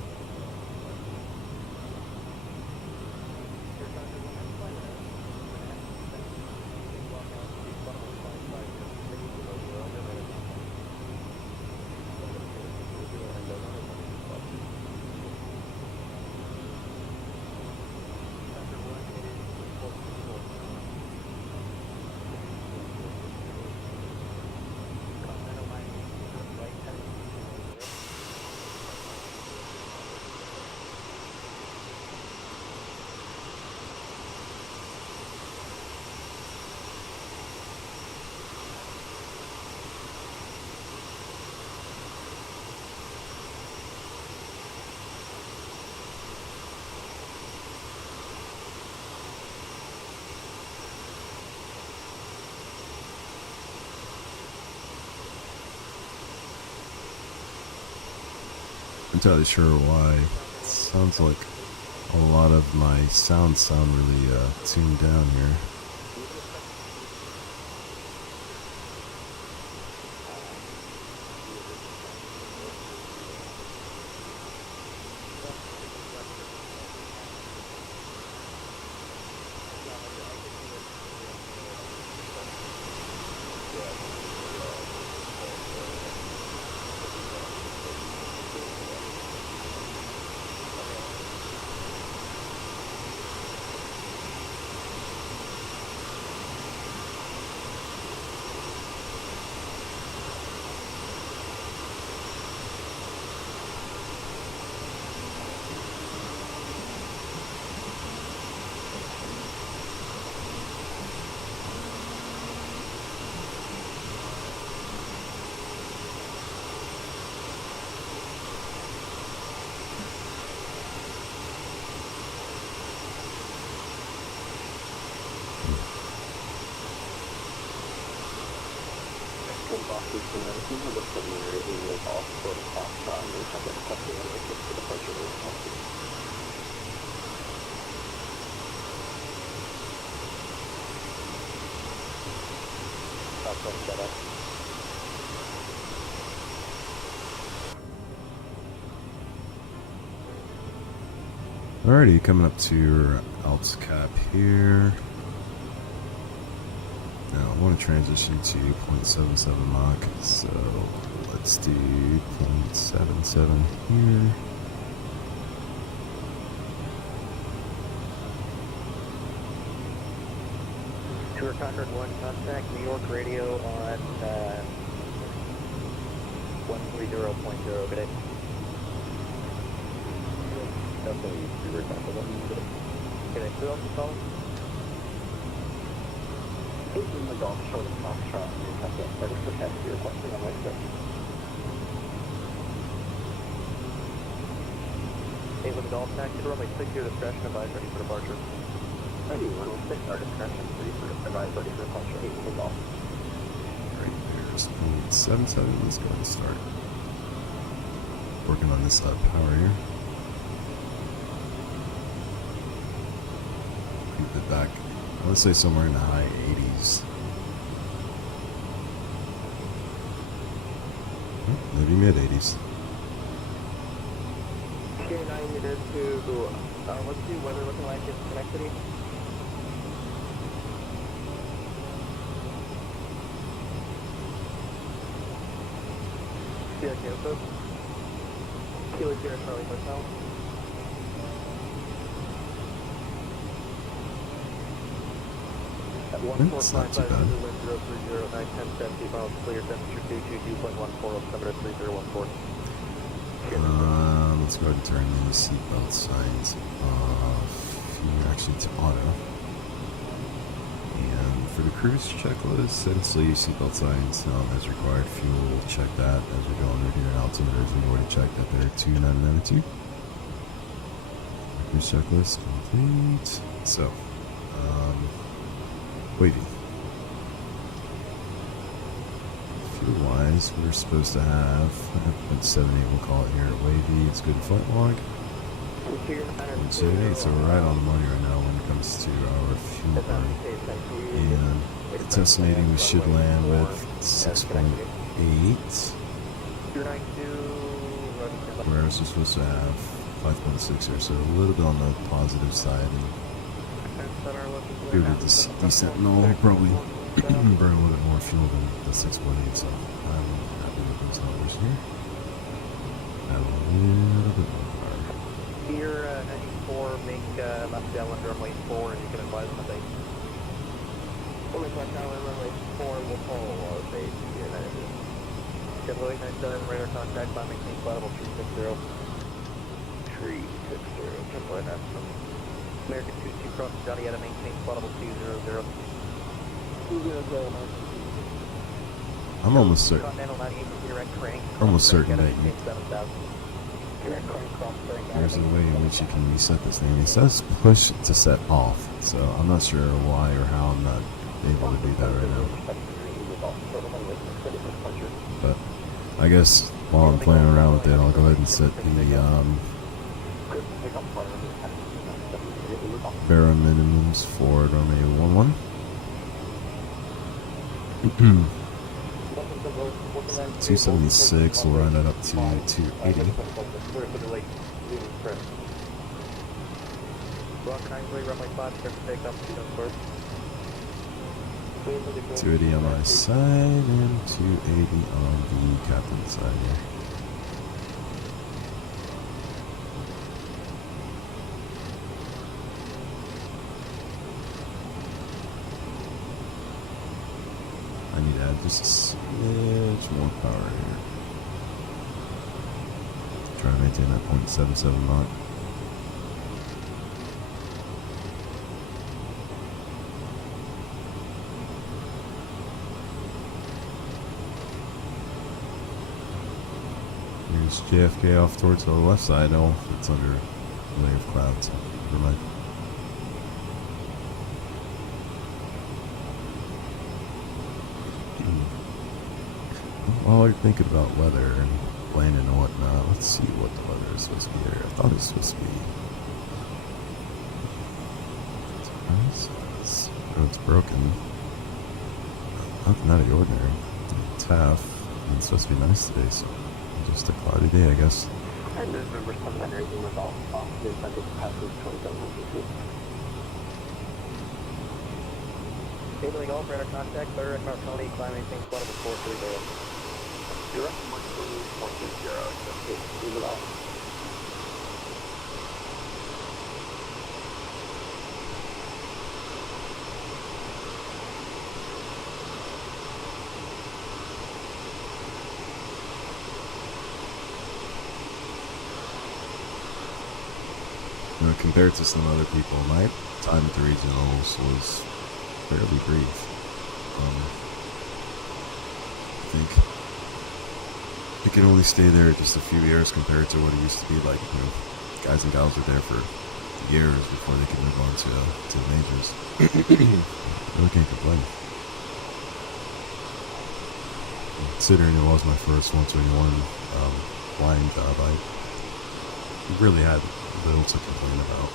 I'm not entirely sure why. It sounds like a lot of my sound really tuned down here. Alrighty, coming up to your alt cap here. Now I want to transition to 0.77 Mach, so let's do 0.77 here. Tour Concord 1, contact New York radio on 130.0, good day. Definitely Tour Concord 1, good day. Good day, who else is calling? This is the Golf Short of Foxtrot, you have to better protect your question on my script. Haven Golf Taxi, runway 6 your discretion, advise ready for departure. Ready, 106, our discretion, advise ready for departure, Haven Golf. Right, there's 0.77, let's go ahead and start. Working on this power here. Creep it back. Let's say somewhere in the high 80s. Maybe mid 80s. Okay, 9 meters to, what's the weather looking like in Schenectady? CRJv2. Kilo Sierra Charlie Hotel. It's not too bad. Let's go ahead and turn the seatbelt signs off here, actually to auto. And for the cruise checklist, essentially seatbelt signs as required, fuel, check that as we go under here, altimeters, we've already checked that they're 2992. Cruise checklist complete. So, wavy. Fuel wise, we're supposed to have 0.78, we'll call it here at wavy. It's good flight log. 0.78, so we're right on the money right now when it comes to our fuel burn. And it's estimating we should land with 6.8, whereas we're supposed to have 5.6 here, so a little bit on the positive side. Due to this descent, we'll probably burn a little bit more fuel than the 6.8, so I'm happy with those numbers here. Add a little bit more power. Here, 94, make left downwind runway 4, and you can advise on the base. Only left downwind runway 4 will follow our base here, 90. Get Louis 97, radar contact, by maintain flight 360. 360, Temple National. American 22 cross Johnny Etta, maintain flight 200. I'm almost certain. Almost certain that there's a way in which you can reset this thing. It says push to set off, so I'm not sure why or how I'm not able to do that right now. But I guess while I'm playing around with it, I'll go ahead and set the bare minimums for runway 11. 276, we'll run that up to 280. 280 on my side and 280 on the captain's side here. I need to add just a smidge more power here. Try to maintain that 0.77 Mach. Here's JFK off towards the left side. Oh, it's under a layer of clouds. Never mind. while you're thinking about weather and landing and whatnot, let's see what the weather is supposed to be here. I thought it was supposed to be. It's broken. Nothing out of the ordinary. It's half. And it's supposed to be nice today, so just a cloudy day, I guess. And this member something raising with all officers that this passes 27 feet. Cabling all radar contact, clear aircraft Tony, climb anything flight over 430. Direct 1.0, leave it off. Compared to some other people, my time at the regionals was fairly brief. I think it could only stay there just a few years compared to what it used to be like. Guys and gals were there for years before they could move on to the majors. Really can't complain. Considering it was my first 121 flying job, I really had little to complain about.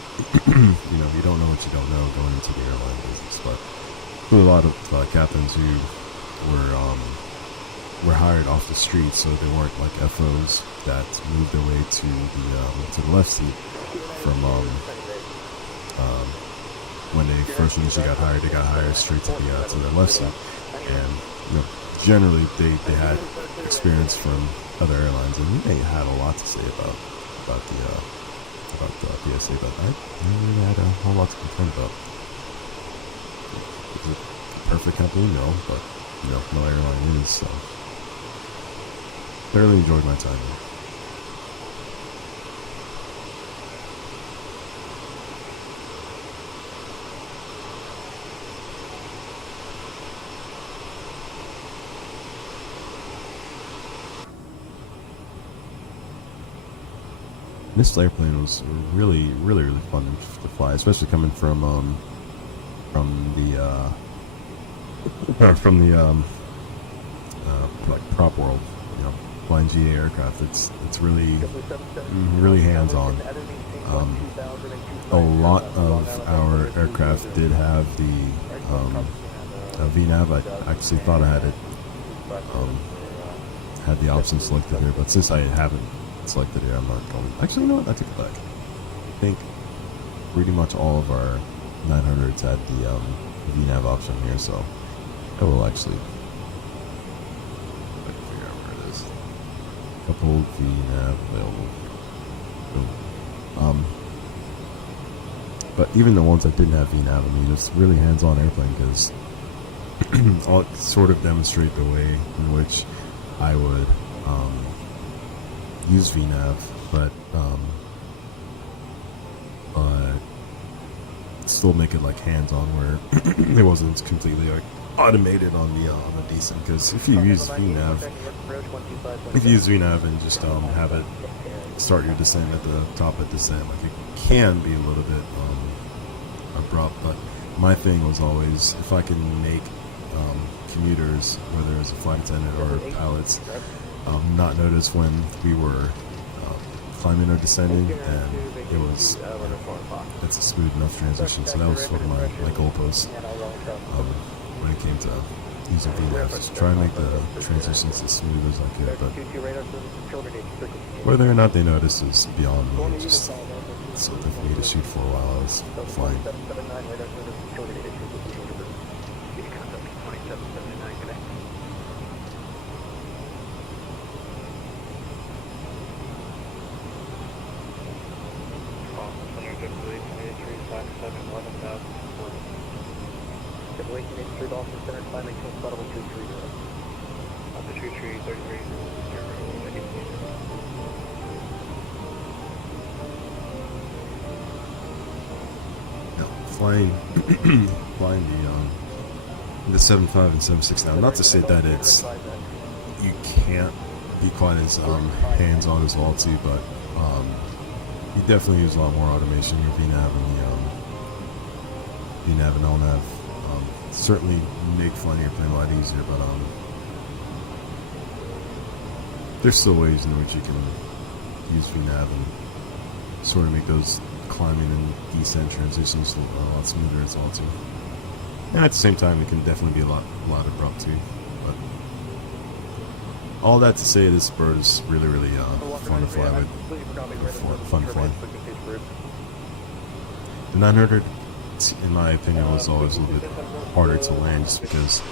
You don't know what you don't know going into the airline business, but there were a lot of captains who were hired off the street, so they weren't like FOs that moved their way to the left seat from when they first initially got hired. They got hired straight to the left seat, and generally they had experience from other airlines, and they had a lot to say about the PSA, but I really had a whole lot to complain about. Is it a perfect company? No, but no airline is, so thoroughly enjoyed my time there. This airplane was really fun to fly, especially coming from the like prop world, flying GA aircraft. It's really hands-on. A lot of our aircraft did have the VNAV. I actually thought I had it had the option selected here, but since I haven't selected here, I'm not going. Actually, you know what? I take it back. I think pretty much all of our 900s had the VNAV option here, so I will actually figure out where it is. Couple VNAV available. But even the ones that didn't have VNAV, I mean, it's really hands-on airplane because I'll sort of demonstrate the way in which I would use VNAV, but still make it like hands-on, where it wasn't completely like automated on the descent. Because if you use VNAV, and just have it start your descent at the top of descent, like it can be a little bit abrupt. But my thing was always, if I can make commuters, whether it's a flight attendant or pilots, not notice when we were climbing or descending, and it's a smooth enough transition. So that was sort of my goalpost when it came to using VNAV. Just try and make the transitions as smooth as I could, but whether or not they notice is beyond me. Just something for me to shoot for while I was flying. Flying the 7.5 and 7.6 now. Not to say that you can't be quite as hands-on as well too, but you definitely use a lot more automation. Your VNAV and LNAV certainly make flying your plane a lot easier, but there's still ways in which you can use VNav and sort of make those climbing and descent transitions a lot smoother as well too. And at the same time, it can definitely be a lot abrupt too. But all that to say, this bird is really fun to fly with. Fun to fly. The 900, in my opinion, was always a little bit harder to land, just because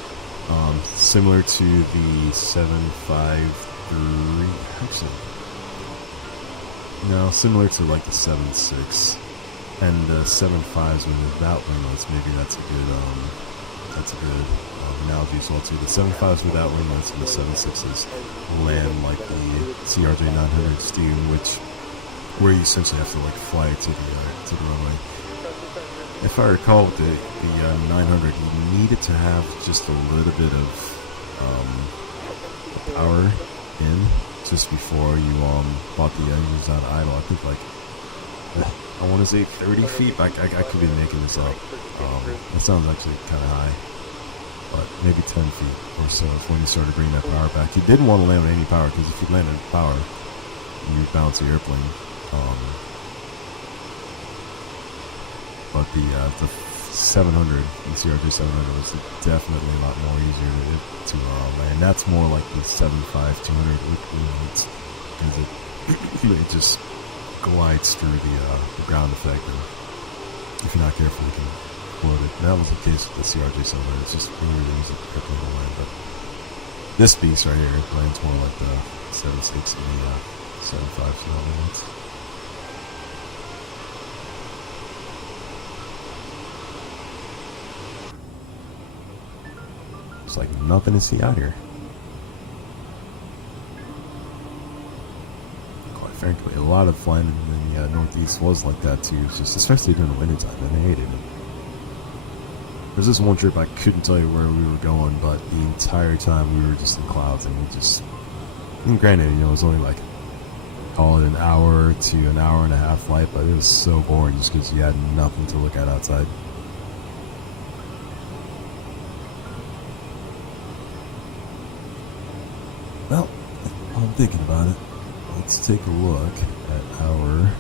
similar to the 753, actually, no, similar to like the 7.6 and the 7.5s when without winglets. Maybe that's a good analogy as well too. The 7.5s without winglets and the 7.6s land like the CRJ900s do, where you essentially have to like fly to the runway. If I recall, the 900, you needed to have just a little bit of power in just before you bought the engines out of idle. I think like I want to say 30 feet. I could be making this up. That sounds actually kind of high, but maybe 10 feet or so is when you started bringing that power back. You didn't want to land with any power, because if you landed with power, you would bounce the airplane. But the 700, the CRJ 700 was definitely a lot more easier to land. That's more like the 7.5 200 with winglets, because it just glides through the ground effect, and if you're not careful, you can explode it. And that was the case with the CRJ 700. It's just really easy to land. But this beast right here lands more like the 7.6 and the 7.5 winglets. It's like nothing to see out here. Quite frankly, a lot of flying in the Northeast was like that too. It's just, especially during the winter time, and I hated it. There's this one trip I couldn't tell you where we were going, but the entire time we were just in clouds, and and granted, it was only like, call it an hour to an hour and a half flight, but it was so boring just because you had nothing to look at outside. Well, while I'm thinking about it, let's take a look at our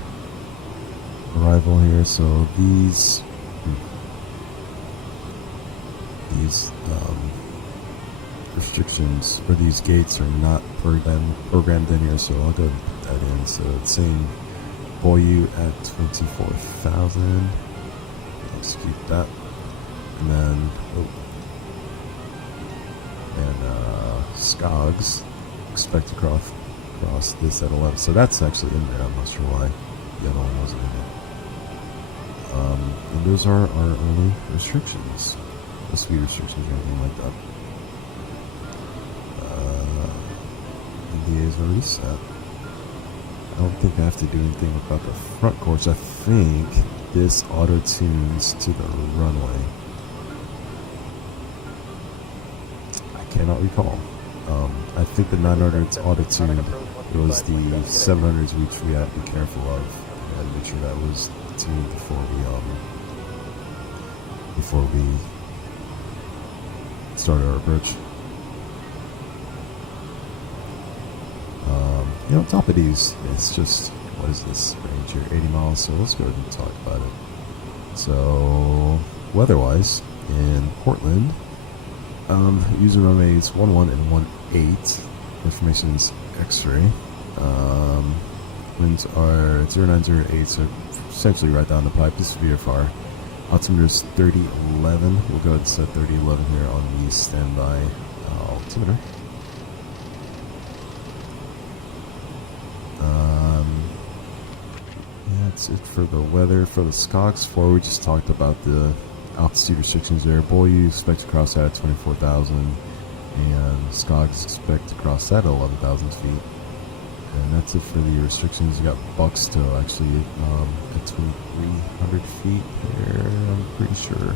arrival here. So these restrictions, or these gates, are not programmed in here, so I'll go ahead and put that in. So it's saying Boyu at 24,000. Let's keep that. And then Skogs expect to cross this at 11. So that's actually in there. I'm not sure why the other one wasn't in there. And those are our only restrictions. No speed restrictions or anything like that. NDA is already set. I don't think I have to do anything about the front course. I think this auto-tunes to the runway. I cannot recall. I think the 900's auto-tuned. It was the 700s which we had to be careful of and make sure that was tuned before we started our approach. On top of these, it's just, what is this range here? 80 miles. So let's go ahead and talk about it. So weather-wise, in Portland, using runways 11 and 18. Information is X-ray. Winds are 0908, so essentially right down the pipe. This is VFR. Altimeter is 3011. We'll go ahead and set 3011 here on the standby altimeter. That's it for the weather. For the Skogs 4, we just talked about the altitude restrictions there. Boyu expect to cross that at 24,000, and Skogs expect to cross that at 11,000 feet. And that's it for the restrictions. You got Buck still actually at 2,300 feet there, I'm pretty sure.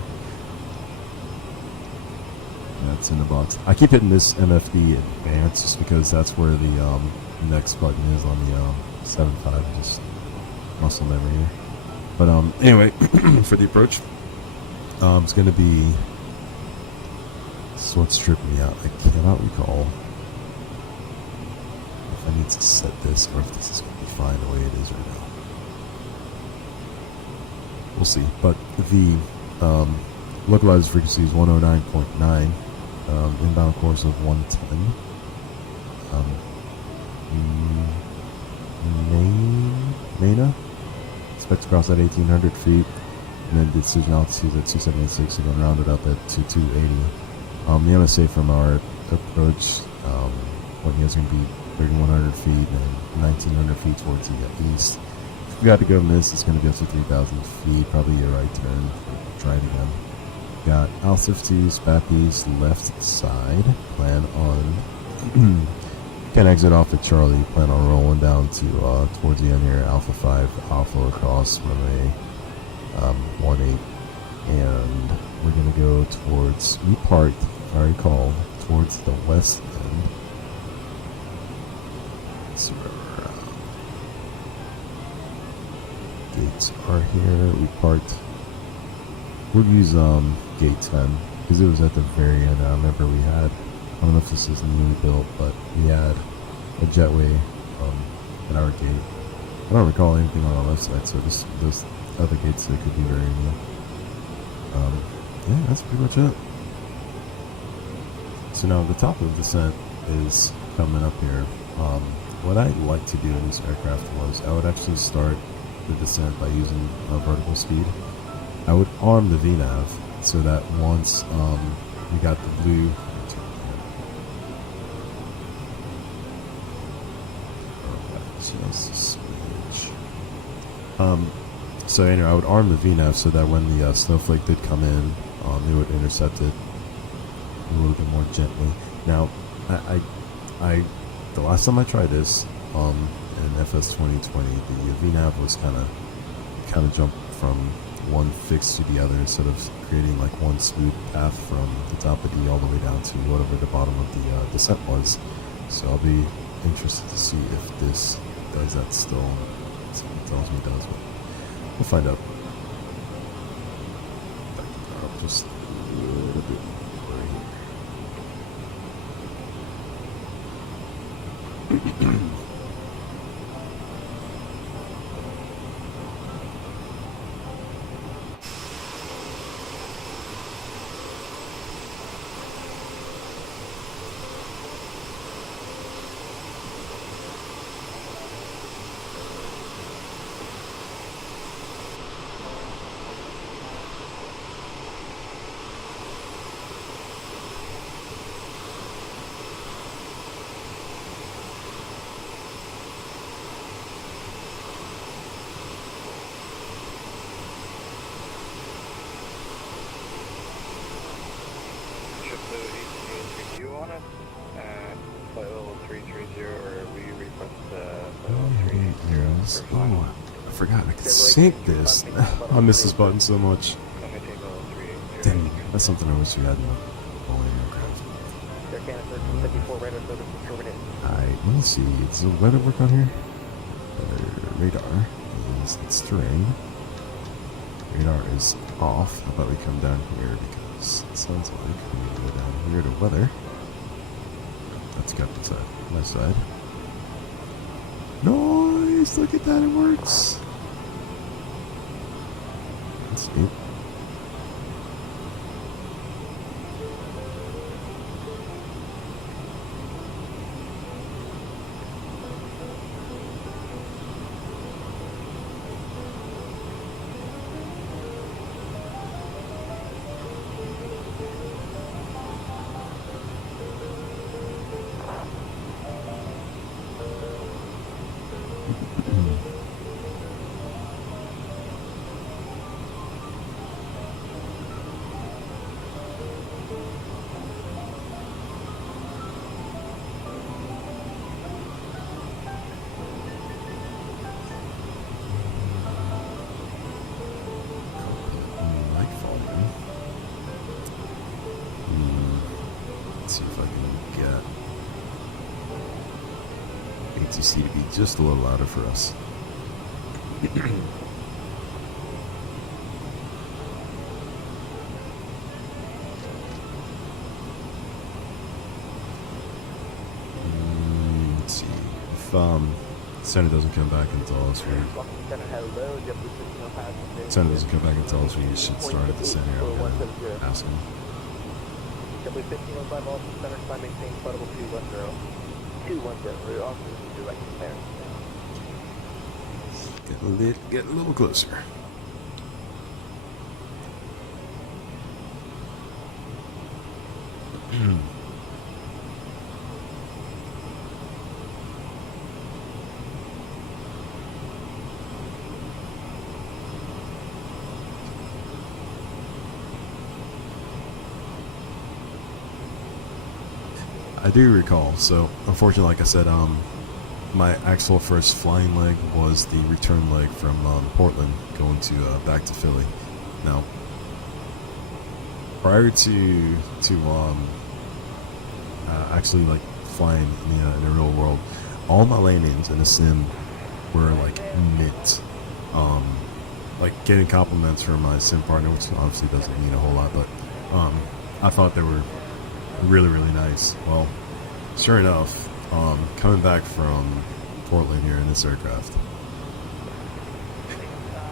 And that's in the box. I keep hitting this MFD advanced just because that's where the next button is on the 7.5. Just muscle memory here. But anyway, for the approach, it's going to be, this is what's tripping me out. I cannot recall if if I need to set this or if this is going to be fine the way it is right now. We'll see. But the localized frequency is 109.9, inbound course of 110. Maina, expect to cross at 1,800 feet, and then decision altitude at 276, and then rounded up to 280. The MSA from our approach, when he was going to be 3,100 feet and 1,900 feet towards the east. If we got to go miss, it's going to be up to 3,000 feet, probably a right turn. Try it again. Got Alpha 2, SPAP east, left side. Plan on can exit off at Charlie. Plan on rolling down to towards the end here. Alpha 5, Alpha across runway 18, and we're gonna go towards. We parked, if I recall, towards the west end. Let's see where we're at. Gates are here. We parked. We'll use gate 10 because it was at the very end. I remember we had. I don't know if this is newly built, but we had a jetway at our gate. I don't recall anything on the left side, so those other gates that could be very new. Yeah, that's pretty much it. So now the top of the descent is coming up here. What I'd like to do in this aircraft was I would actually start the descent by using vertical speed. I would arm the VNAV so that once we got the blue. So anyway, I would arm the VNAV so that when the snowflake did come in, it would intercept it a little bit more gently. Now, I the last time I tried this in FS 2020, the VNAV was kind of jumped from one fix to the other instead of creating like one smooth path from the top of D all the way down to whatever the bottom of the descent was. So I'll be interested to see if this does that still. Something tells me it does, but we'll find out. Just a little bit more here. Oh, I forgot I could sync this. I miss this button so much. Dang, that's something I wish we had in the Boeing aircraft. Alright, let me see. Does the weather work on here? Radar is string. Radar is off. How about we come down here because it sounds like we need to go down here to weather. That's Captain side. My side. Nice! Look at that, it works! That's neat. ATC to be just a little louder for us. Let's see. Center doesn't come back and tell us where Center doesn't come back and tell us we should start at the center, I'm gonna ask him. JetBlue 1515 Austin Center, climb maintain flight level 210. 210, officers direct there. Get a little closer. I do recall. So, unfortunately, like I said, my actual first flying leg was the return leg from Portland going to back to Philly. Now, prior to actually like flying in the real world, all my landings in a sim were like mint. Like getting compliments from my sim partner, which obviously doesn't mean a whole lot, but I thought they were really, really nice. Well, sure enough, coming back from Portland here in this aircraft,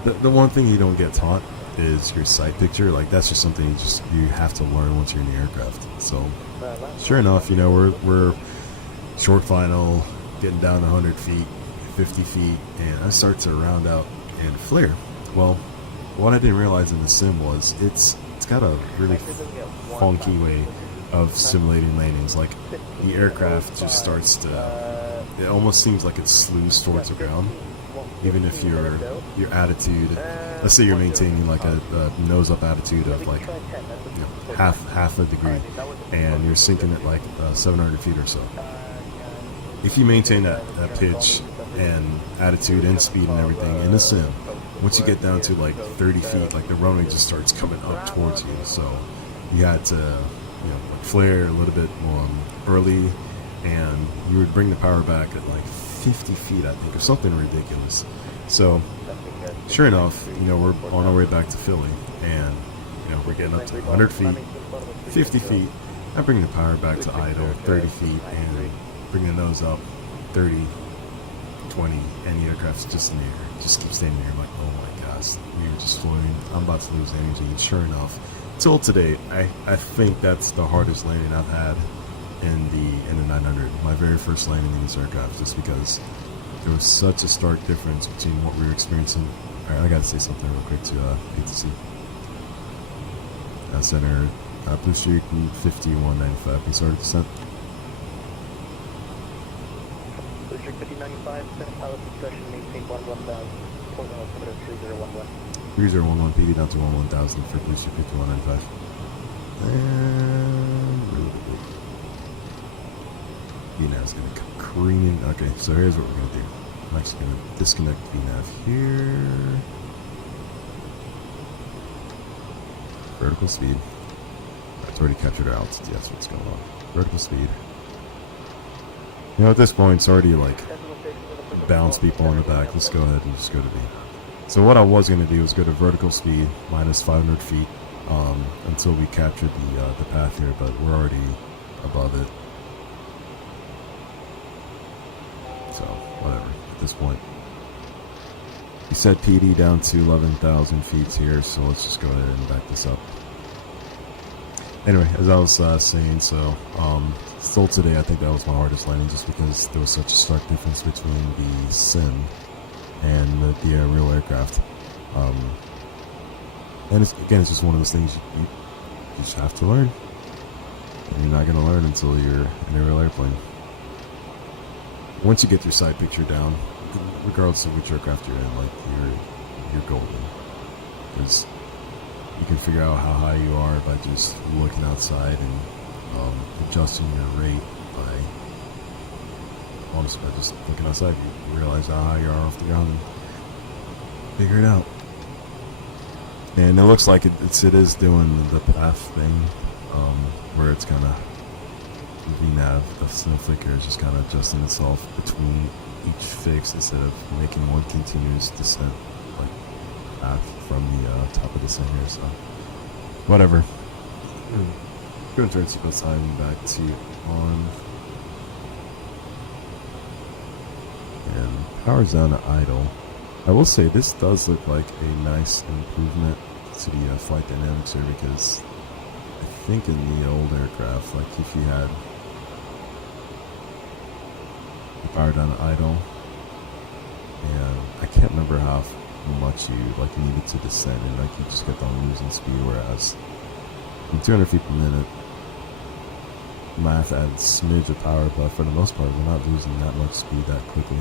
the one thing you don't get taught is your sight picture. Like that's just something you have to learn once you're in the aircraft. So sure enough, we're short final, getting down to 100 feet, 50 feet, and I start to round out and flare. Well, what I didn't realize in the sim was it's got a really funky way of simulating landings. Like the aircraft just starts to, it almost seems like it's slews towards the ground, even if your attitude, let's say you're maintaining like a nose up attitude of like half a degree, and you're sinking at like 700 feet or so. If you maintain that pitch and attitude and speed and everything in the sim, once you get down to like 30 feet, like the runway just starts coming up towards you. So you had to like flare a little bit early, and you would bring the power back at like 50 feet, I think, or something ridiculous. So sure enough, we're on our way back to Philly, and we're getting up to 100 feet, 50 feet. I bring the power back to idle, 30 feet, and bring the nose up, 30, 20, and the aircraft's just in the air. Just keep standing there. I'm like, oh my gosh, we were just floating. I'm about to lose energy. And sure enough, till today, I think that's the hardest landing I've had in the 900. My very first landing in this aircraft, just because there was such a stark difference between what we were experiencing. All right, I gotta say something real quick to PTC. Center, Blue Streak 5195. We started descent. Blue Streak 5095, center pilot discussion, maintain 11,000, point altimeter 3011. 3011, PD down to 11,000 for Blue Streak 5195. And VNAV's gonna come careening. Okay, so here's what we're gonna do. I'm actually gonna disconnect VNAV here. Vertical speed. It's already captured our altitude. That's what's going on. Vertical speed. At this point, it's already like bounce people on the back. Let's go ahead and just go to V. So what I was going to do is go to vertical speed minus 500 feet until we captured the path here, but we're already above it. So whatever at this point. We set PD down to 11,000 feet here, so let's just go ahead and back this up. Anyway, as I was saying, so still today I think that was my hardest landing, just because there was such a stark difference between the sim and the real aircraft. And it's just one of those things you just have to learn. And you're not going to learn until you're in a real airplane. Once you get your side picture down, regardless of which aircraft you're in, like you're golden, because you can figure out how high you are by just looking outside and adjusting your rate by just looking outside. You realize how high you are off the ground and figure it out. And it looks like it is doing the path thing, where it's kind of VNAV, the snowflicker is just kind of adjusting itself between each fix instead of making one continuous descent, like path from the top of the descent here. So whatever. Going to turn sequence time back to on. power's down to idle. I will say this does look like a nice improvement to the flight dynamics here, because I think in the old aircraft, like if you had the power down to idle, and I can't remember how much you needed to descend, and like you just kept on losing speed, whereas in 200 feet per minute, you might have to add a smidge of power, but for the most part, we're not losing that much speed that quickly.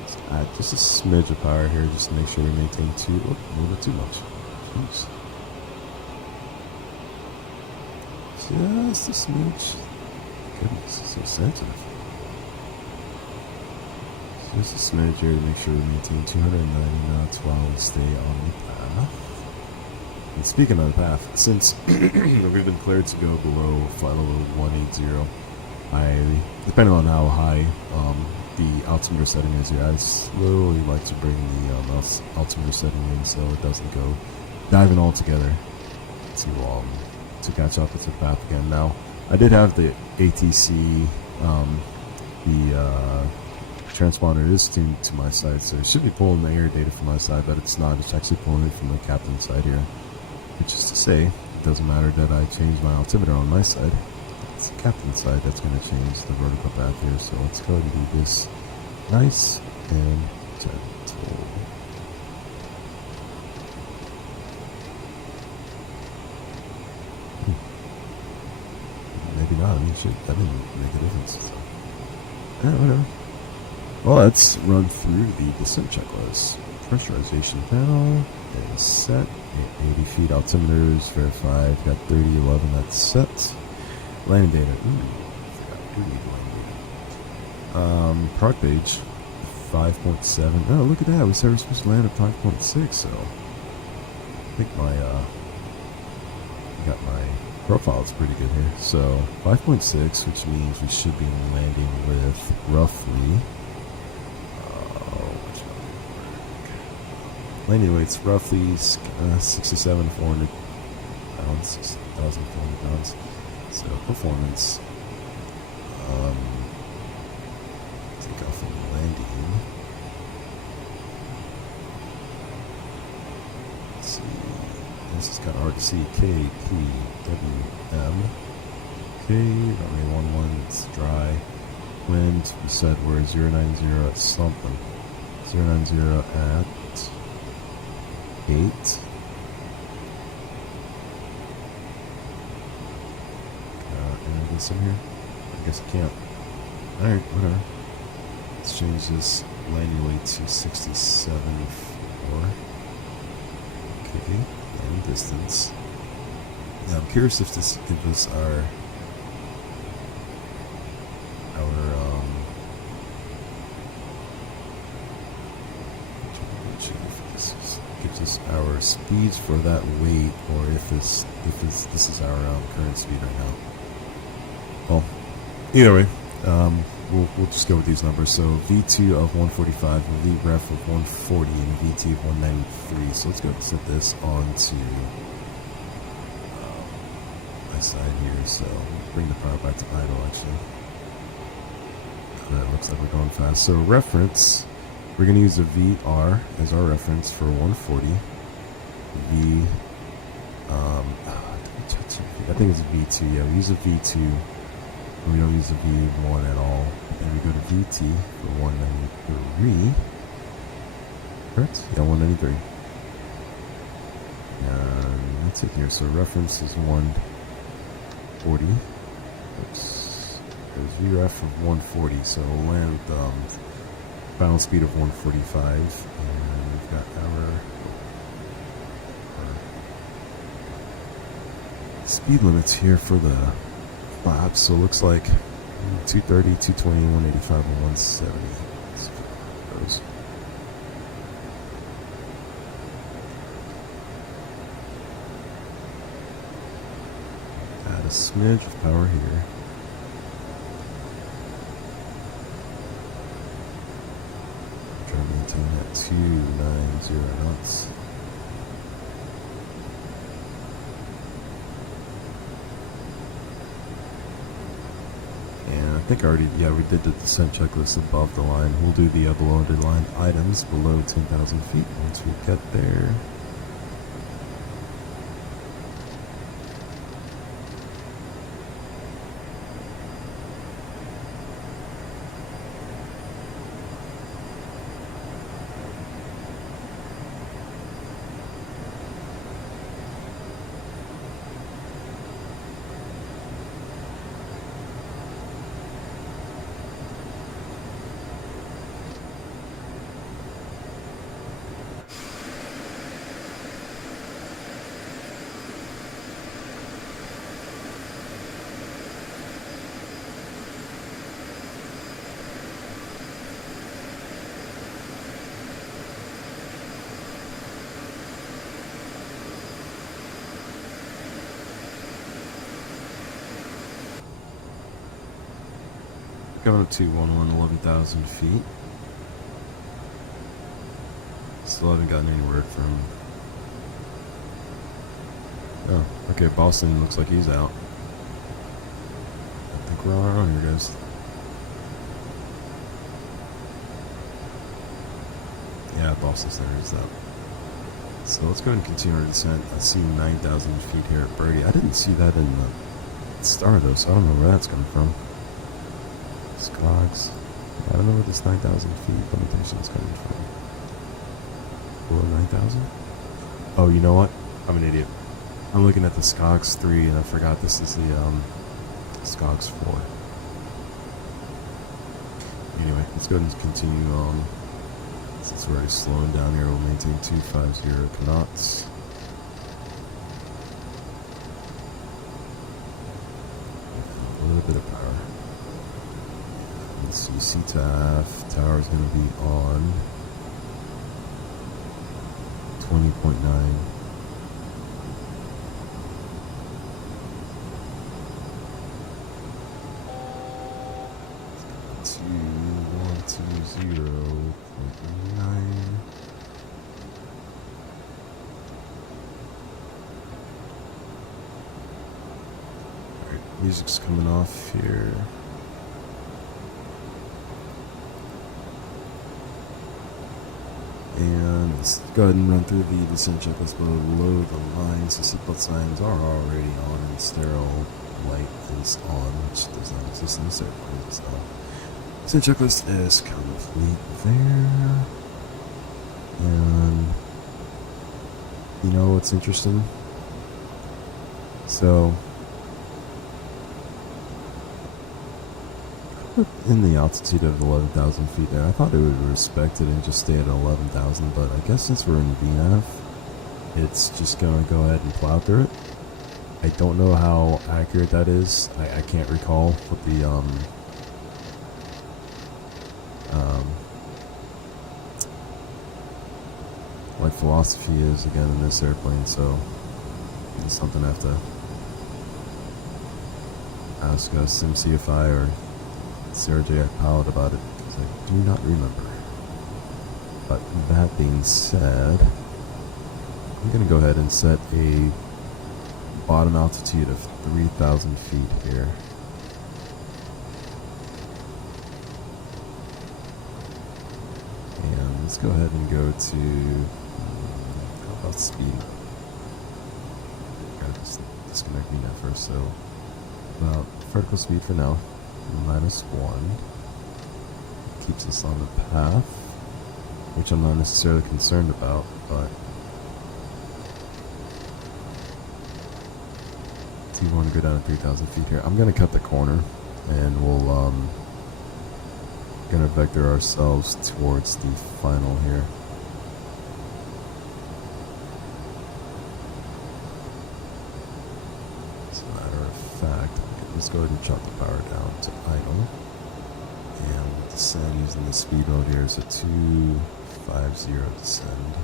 Let's add just a smidge of power here, just to make sure we maintain a little bit too much. Jeez. Just a smidge. Goodness, so sensitive. Just a smidge here to make sure we maintain 290 knots while we stay on the path. And speaking of the path, since we've been cleared to go below flight level 180, depending on how high the altimeter setting is here, I slowly like to bring the altimeter setting in so it doesn't go diving altogether to catch up with the path again. Now, I did have the ATC, the transponder is tuned to my side, so it should be pulling the air data from my side, but it's not. It's actually pulling it from the captain's side here, which is to say, it doesn't matter that I change my altimeter on my side. It's the captain's side that's going to change the vertical path here, so let's go ahead and do this nice and gentle. Maybe not. I mean, shit, that didn't make a difference. So. Yeah, whatever. Well, let's run through the descent checklist. Pressurization panel is set. 80 feet altimeters verified. Got 3011, that's set. Landing data. Ooh, forgot to do landing data. Prod page 5.7. Oh, look at that. We said we're supposed to land at 5.6, so I think got my profile is pretty good here. So 5.6, which means we should be landing with roughly landing weight's roughly 67,400 pounds, 6,400 pounds. So performance, take off from landing. Let's see. This is kind of hard to see. KPWM. Runway 11, it's dry. Wind, we said we're 090 at something. 090 at 8. Enter this in here? I guess I can't. Alright, whatever. Let's change this landing weight to 67.4. Okay. And distance. Now I'm curious if this gives us our speeds for that weight, or if this is our current speed right now. Well, either way, we'll just go with these numbers. So V2 of 145, VREF of 140, and VT of 193. So let's go and set this onto my side here. So bring the power back to idle. Actually, that looks like we're going fast. So reference, we're going to use a VR as our reference for 140. I think it's a V2. Yeah, we use a V2. We don't use a V1 at all. And we go to VT for 193. Correct? Yeah, 193. And that's it here. So reference is 140. Oops. There's VREF of 140. So we'll land with final speed of 145. And we've got our speed limits here for the flaps. So it looks like 230, 220, 185, and 170. Let's see how it goes. Add a smidge of power here. Try to maintain that 290 knots. I think I already, yeah, we did the descent checklist above the line. We'll do the below underlined items below 10,000 feet once we get there. Going to 11,000 feet. Still haven't gotten any word from. Oh, okay. Boston looks like he's out. I think we're on our own here, guys. Yeah, Boston's there. He's out. So let's go ahead and continue our descent. I see 9,000 feet here at Birdie. I didn't see that in the star though, so I don't know where that's coming from. Scogs. I don't know where this 9,000 feet limitation is coming from. Below 9,000? Oh, you know what? I'm an idiot. I'm looking at the Scogs 3 and I forgot this is the Scogs 4. Anyway, let's go ahead and continue on. Since we're already slowing down here, we'll maintain 250 knots. A little bit of power. Let's see, CTAF tower is going to be on 20.9. 2120.9. Alright, music's coming off here. And let's go ahead and run through the descent checklist below the line. So seatbelt signs are already on and stereo light is on, which does not exist in this airplane. So descent checklist is complete there. And you know what's interesting? So in the altitude of 11,000 feet there, I thought it would respect it and just stay at 11,000, but I guess since we're in VNAV, it's just going to go ahead and plow through it. I don't know how accurate that is. I can't recall what the like philosophy is again in this airplane, so it's something I have to ask SimCFI or CRJv2 pilot about it, because I do not remember. But that being said, I'm going to go ahead and set a bottom altitude of 3,000 feet here. And let's go ahead and go to, how about speed? Gotta just disconnect me now first, so about vertical speed for now. -1 keeps us on the path, which I'm not necessarily concerned about, but do you want to go down to 3,000 feet here? I'm going to cut the corner and we'll going to vector ourselves towards the final here. As a matter of fact, let's go ahead and chop the power down to idle. And we'll descend using the speed mode here. So 250 descend.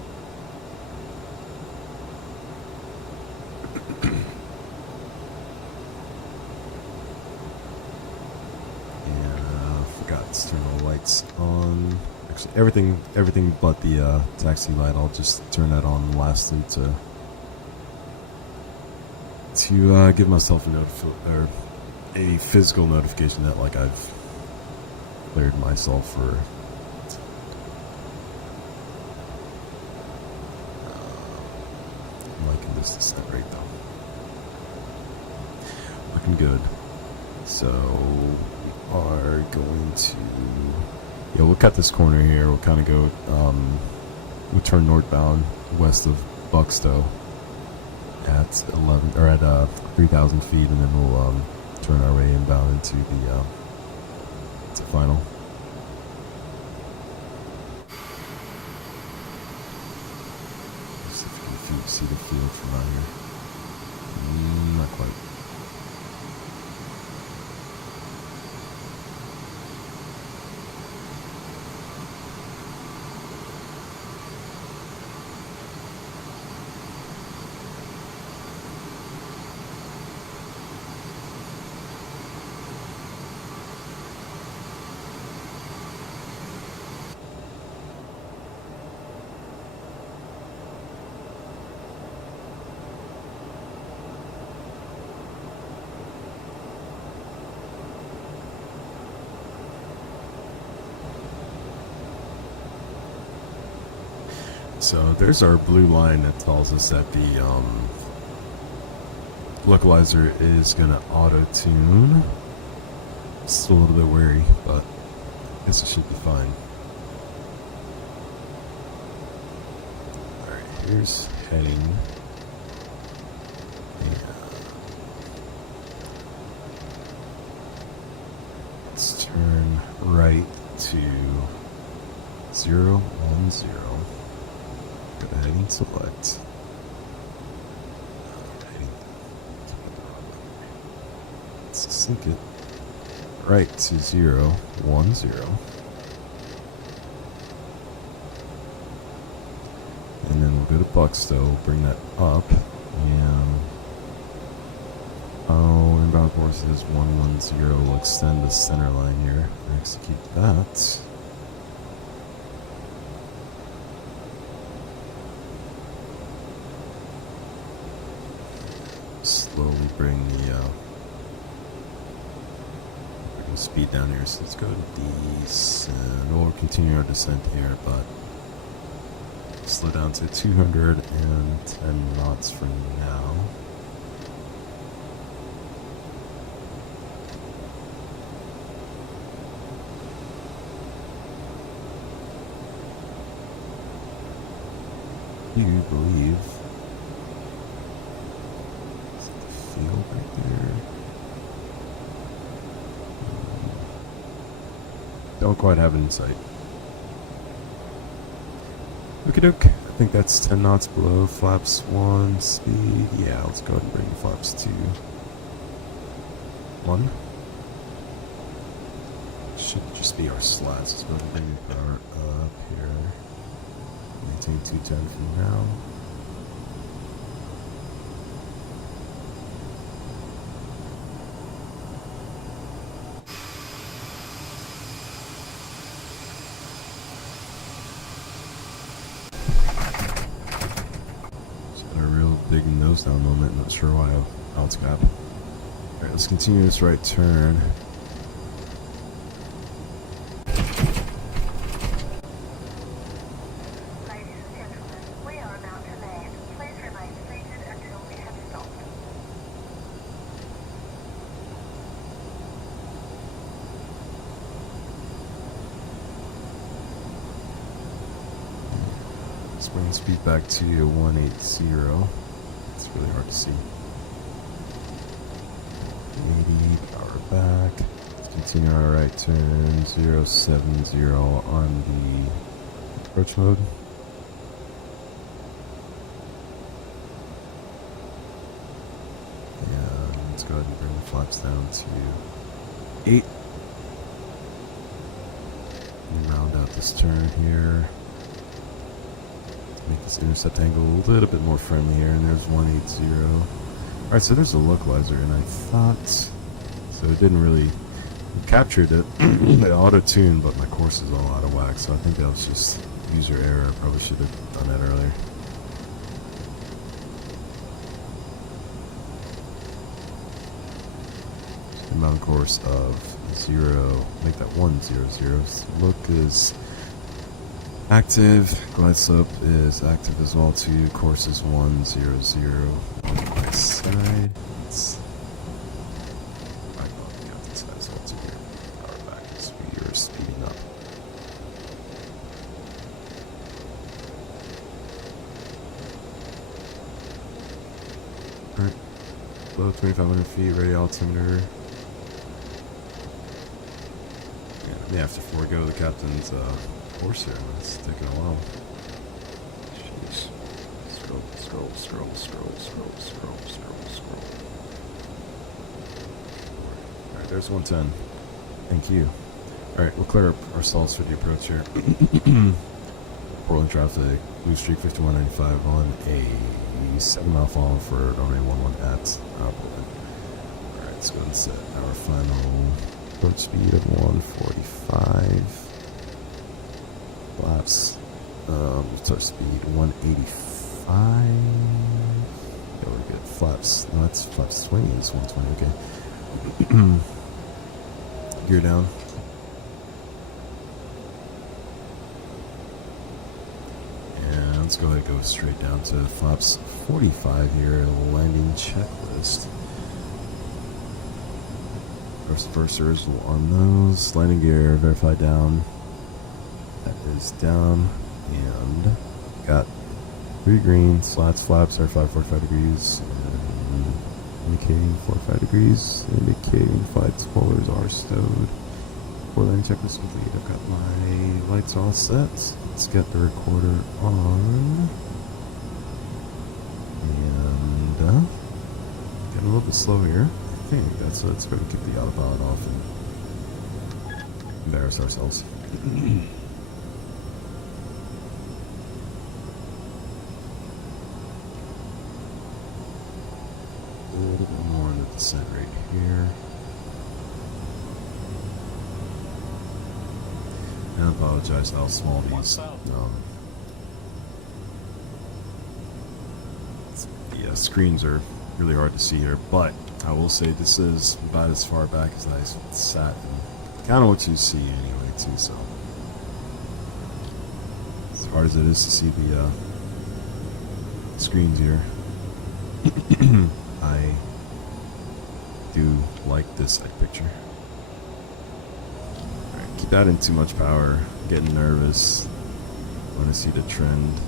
And forgot to turn the lights on. Actually, everything but the taxi light. I'll just turn that on lastly to give myself a physical notification that like I've cleared myself for I'm liking this descent rate though. Looking good. So we are going to, yeah, we'll cut this corner here. We'll kind of go, we'll turn northbound west of Buxtehude at 3,000 feet, and then we'll turn our way inbound into the final. Let's see if you can see the field from out here. Not quite. So there's our blue line that tells us that the localizer is going to auto-tune. Still a little bit wary, but I guess it should be fine. Alright, here's heading. Let's turn right to 010. Go to heading select. Let's sync it right to 010. And then we'll go to Buxtehude, bring that up, and inbound course is 110. We'll extend the center line here and execute that. Slowly bring the speed down here. So let's go to descend. We'll continue our descent here, but slow down to 210 knots for now. I do believe field right there. Don't quite have it in sight. Okie doke. I think that's 10 knots below flaps 1 speed. Yeah, let's go ahead and bring flaps to 1. Should just be our slats. Let's go ahead and bring the power up here. Maintain 210 for now. Big nose down moment, not sure why how it's got. Alright, let's continue this right turn. Ladies and gentlemen, we are about to land. Please remain seated until we have stopped. Let's bring speed back to 180. It's really hard to see. 80, power back. Let's continue our right turn. 070 on the approach mode. And let's go ahead and bring the flaps down to 8. And round out this turn here. Make this intercept angle a little bit more friendly here, and there's 180. Alright, so there's a localizer, and I thought, so it didn't really, it captured it, it auto-tuned, but my course is all out of whack, so I think that was just user error. I probably should have done that earlier. Inbound course of 0. Make that 100. Look is active. Glide slope is active as well too. Course is 100. On my side. I know the captain's side as well too here. Power back as we are speeding up. Alright. Below 2,500 feet, radio altimeter. Yeah, I may have to forego the captain's course here. It's taking a while. Jeez. Scroll. Alright, there's 110. Thank you. Alright, we'll clear up our stalls for the approach here. Portland traffic, blue streak 5195 on a 7-mile fall for runway 11 at Portland. Alright, let's go ahead and set our final approach speed of 145. Flaps, start speed 185. Yeah, we're good. Flaps, no, that's flaps swing is 120, okay. Gear down. Let's go ahead and go straight down to flaps 45 here, landing checklist. First firsters will arm those. Landing gear, verify down. That is down. And got 3 green, slats, flaps, verified 45 degrees. And indicating 45 degrees, indicating flight spoilers are stowed. Before landing checklist complete, I've got my lights all set. Let's get the recorder on. And getting a little bit slow here. I think that's let's go and kick the autopilot off and embarrass ourselves. A little bit more on the descent right here. I apologize how small these the screens are really hard to see here, but I will say this is about as far back as I sat and kind of what you see anyway too, so as hard as it is to see the screens here, I do like this side picture. Keep adding too much power, getting nervous when I see the trend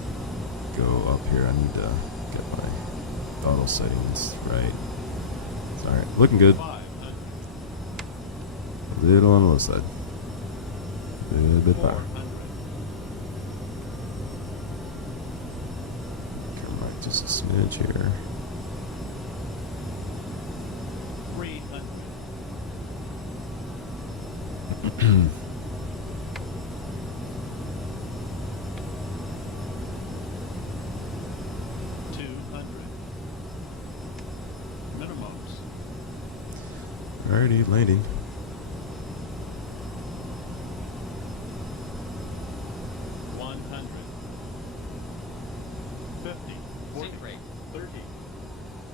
go up here. I need to get my throttle settings right. Alright, looking good. A little on the low side. A little bit power. Come right just a smidge here. 300. 200. Minimums. Alrighty, landing. 100. 50. 40. 30.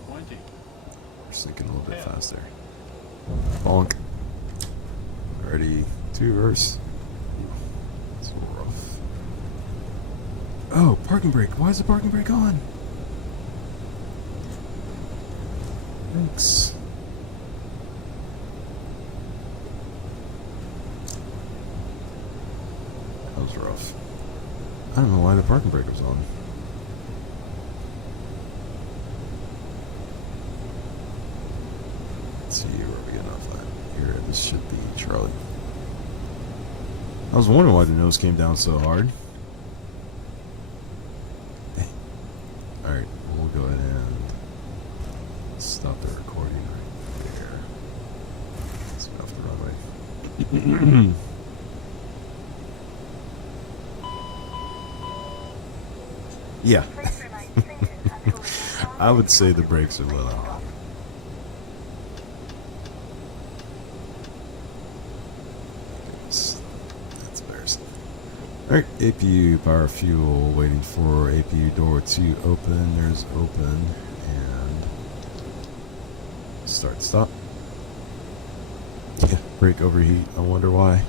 20. We're sinking a little bit faster. Bonk. Ready to reverse. It's a little rough. Oh, parking brake. Why is the parking brake on? Thanks. That was rough. I don't know why the parking brake was on. Let's see where we getting off that. Here, this should be Charlie. I was wondering why the nose came down so hard. Alright, we'll go ahead and stop the recording right there. Let's get off the runway. Yeah. I would say the brakes are let off. That's embarrassing. Alright, APU power fuel, waiting for APU door to open. There's open and start stop. Yeah. Brake overheat. I wonder why.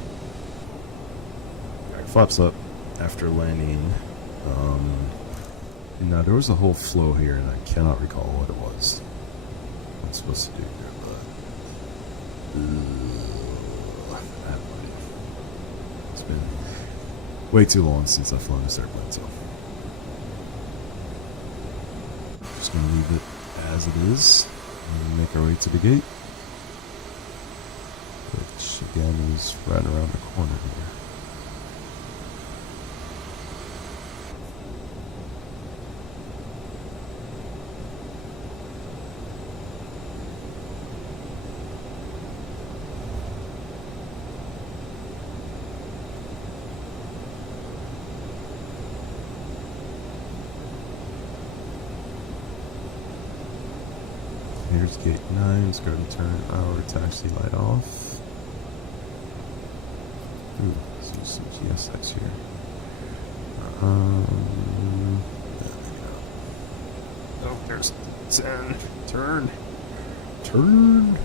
Alright, flaps up after landing. Now there was a whole flow here, and I cannot recall what it was. I'm supposed to do here, but I have no idea. It's been way too long since I've flown this airplane, so just gonna leave it as it is and make our way to the gate, which again is right around the corner here. Here's gate 9, it's going to turn our taxi light off. Ooh, so some GSX here. There we go. Oh, there's 10. Turn. Turn.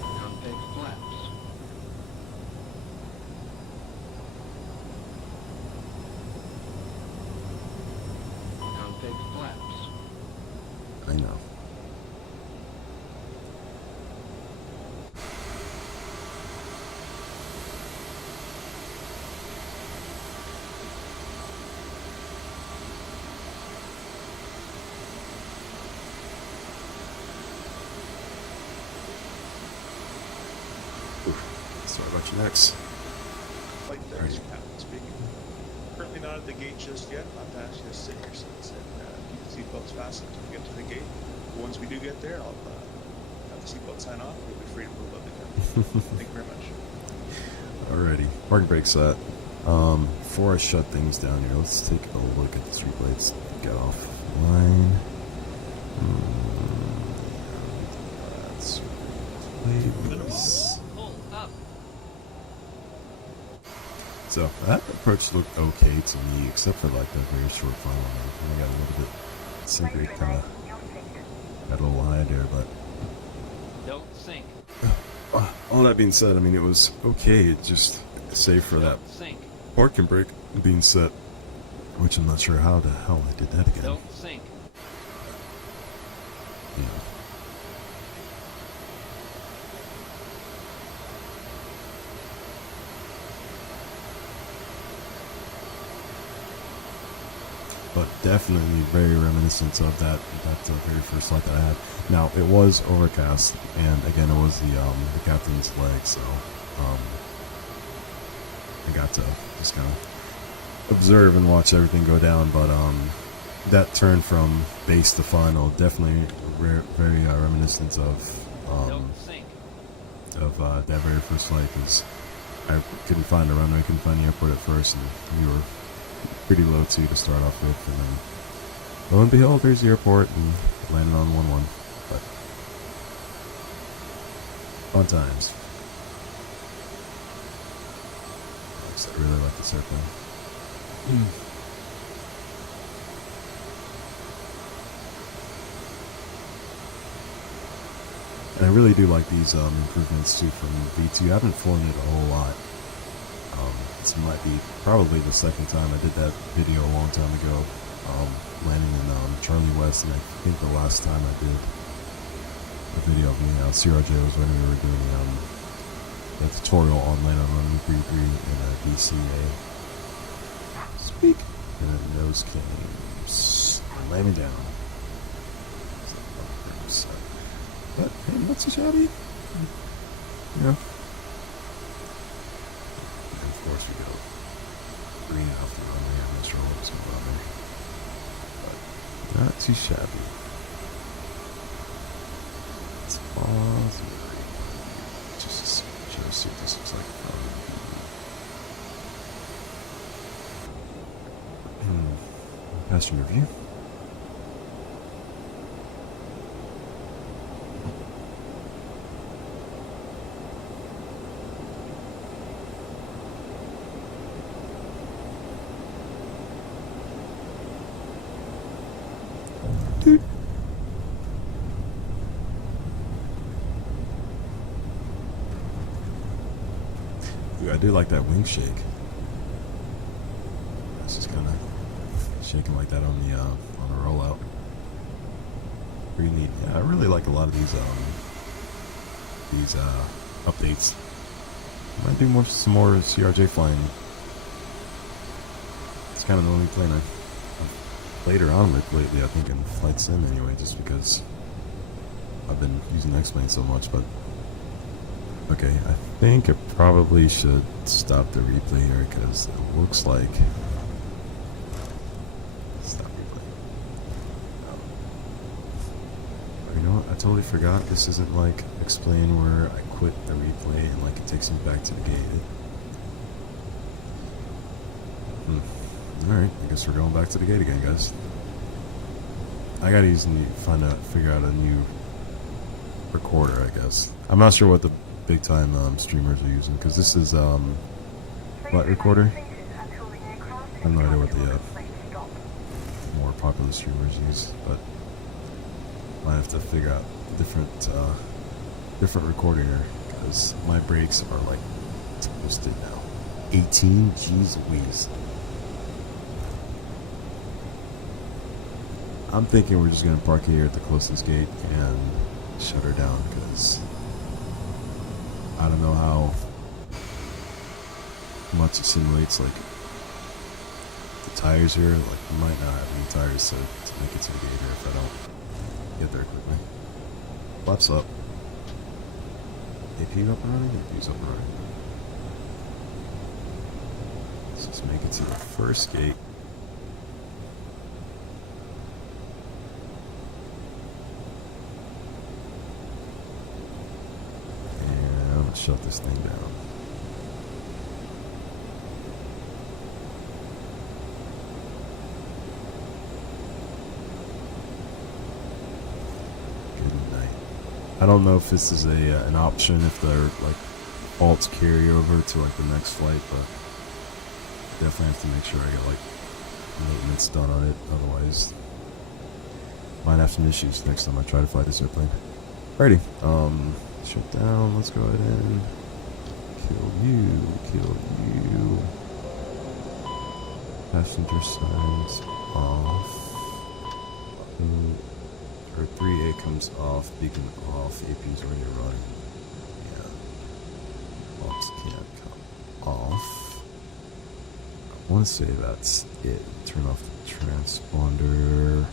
Config flaps. Config flaps. I know. Sorry about your necks. Flight deck, Captain speaking. Currently not at the gate just yet. I'll have to ask you to sit in your seats and keep the seatbelts fastened until we get to the gate. But once we do get there, I'll have the seatbelt sign off. We'll be free to move up again. Thank you very much. Alrighty, parking brake set. Before I shut things down here, let's take a look at the street lights. Get off line. Let's play this. Pull up. So that approach looked okay to me, except for like that very short final line. I got a little bit sync kind of got a little high there, but Don't sink. all that being said, I mean it was okay. It just save for that Don't sink. parking brake being set, which I'm not sure how the hell I did that again. Don't sink. Yeah. But definitely very reminiscent of that very first flight that I had. Now it was overcast, and again it was the captain's leg, so I got to just kind of observe and watch everything go down. But that turn from base to final definitely very reminiscent of Don't sink. that very first flight, because I couldn't find a runway, couldn't find the airport at first, and we were pretty low too to start off with, and then lo and behold, there's the airport and landed on 1-1. But fun times. Like I said, I really like this airplane. And I really do like these improvements too from V2. I haven't flown it a whole lot. This might be probably the second time I did that video a long time ago, landing in Charlie West, and I think the last time I did a video of me on CRJ was when we were doing a tutorial on landing on runway 33 in a DCA. Speak. And then nose came landing down. But hey, not so shabby. Yeah. Of course we go green off the runway. I'm not sure what was going on there, but not too shabby. It's awesome. Just try to see what this looks like. Passenger view. do like that wing shake. It's just kind of shaking like that on the rollout. Pretty neat. Yeah, I really like a lot of these updates. Might do some more CRJ flying. It's kind of the only plane I've played around with lately, I think, in flight sim anyway, just because I've been using X-Plane so much. But okay, I think I probably should stop the replay here because it looks like stop replay. You know what? I totally forgot. This isn't like explain where I quit the replay and like it takes me back to the gate. Alright, I guess we're going back to the gate again, guys. I gotta figure out a new recorder, I guess. I'm not sure what the big time streamers are using, because this is flight recorder. I have no idea what the more popular streamers use, but I have to figure out different recording here, because my brakes are like toasted now. 18, jeez Louise. I'm thinking we're just gonna park here at the closest gate and shut her down, because I don't know how much it simulates like the tires here. Like, we might not have any tires to make it to the gate here if I don't get there quickly. Flaps up. AP up and running? AP's up and running. Let's just make it to the first gate. And I'm gonna shut this thing down. I don't know if this is an option if their like faults carry over to like the next flight, but definitely have to make sure I get like maintenance done on it. Otherwise, might have some issues next time I try to fly this airplane. Alrighty, shut down. Let's go ahead and kill you. Passenger signs off. 3A comes off, beacon off, AP's ready to run. Yeah. Box can't come off. I want to say that's it. Turn off the transponder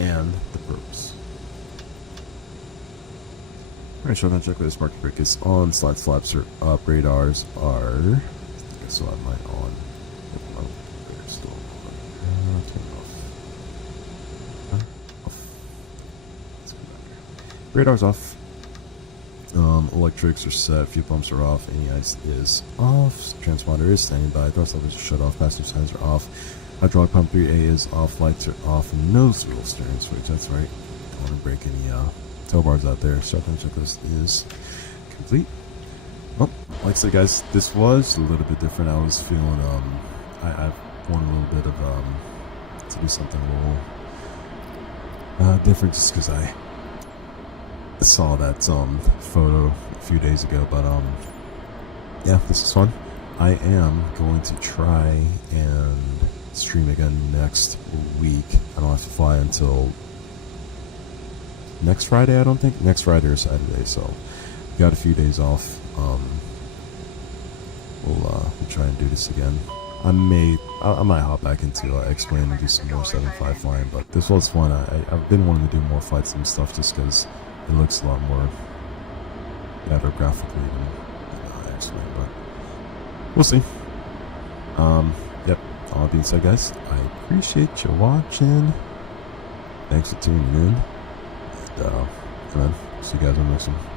and the burps. Alright, shotgun checklist. Market brake is on. Slide flaps are up. Radars are. I think I still have mine on. Oh, they're still on. Turn it off. Radar's off. Electrics are set. Fuel pumps are off. Any ice is off. Transponder is standing by. Thrust levels are shut off. Passenger signs are off. Hydraulic pump 3A is off. Lights are off. Nose wheel steering switch. That's right. Don't want to break any tow bars out there. Shotgun checklist is complete. Well, like I said, guys, this was a little bit different. I was feeling I wanted a little bit of to do something a little different, just because I saw that photo a few days ago. But yeah, this is fun. I am going to try and stream again next week. I don't have to fly until next Friday, I don't think. Next Friday or Saturday, so got a few days off. We'll try and do this again. I might hop back into X-Plane and do some more 7.5 flying, but this was fun. I've been wanting to do more flight sim stuff just because it looks a lot more better graphically than X-Plane, but we'll see. Yep, all that being said, guys, I appreciate you watching. Thanks for tuning in, and see you guys on the next one.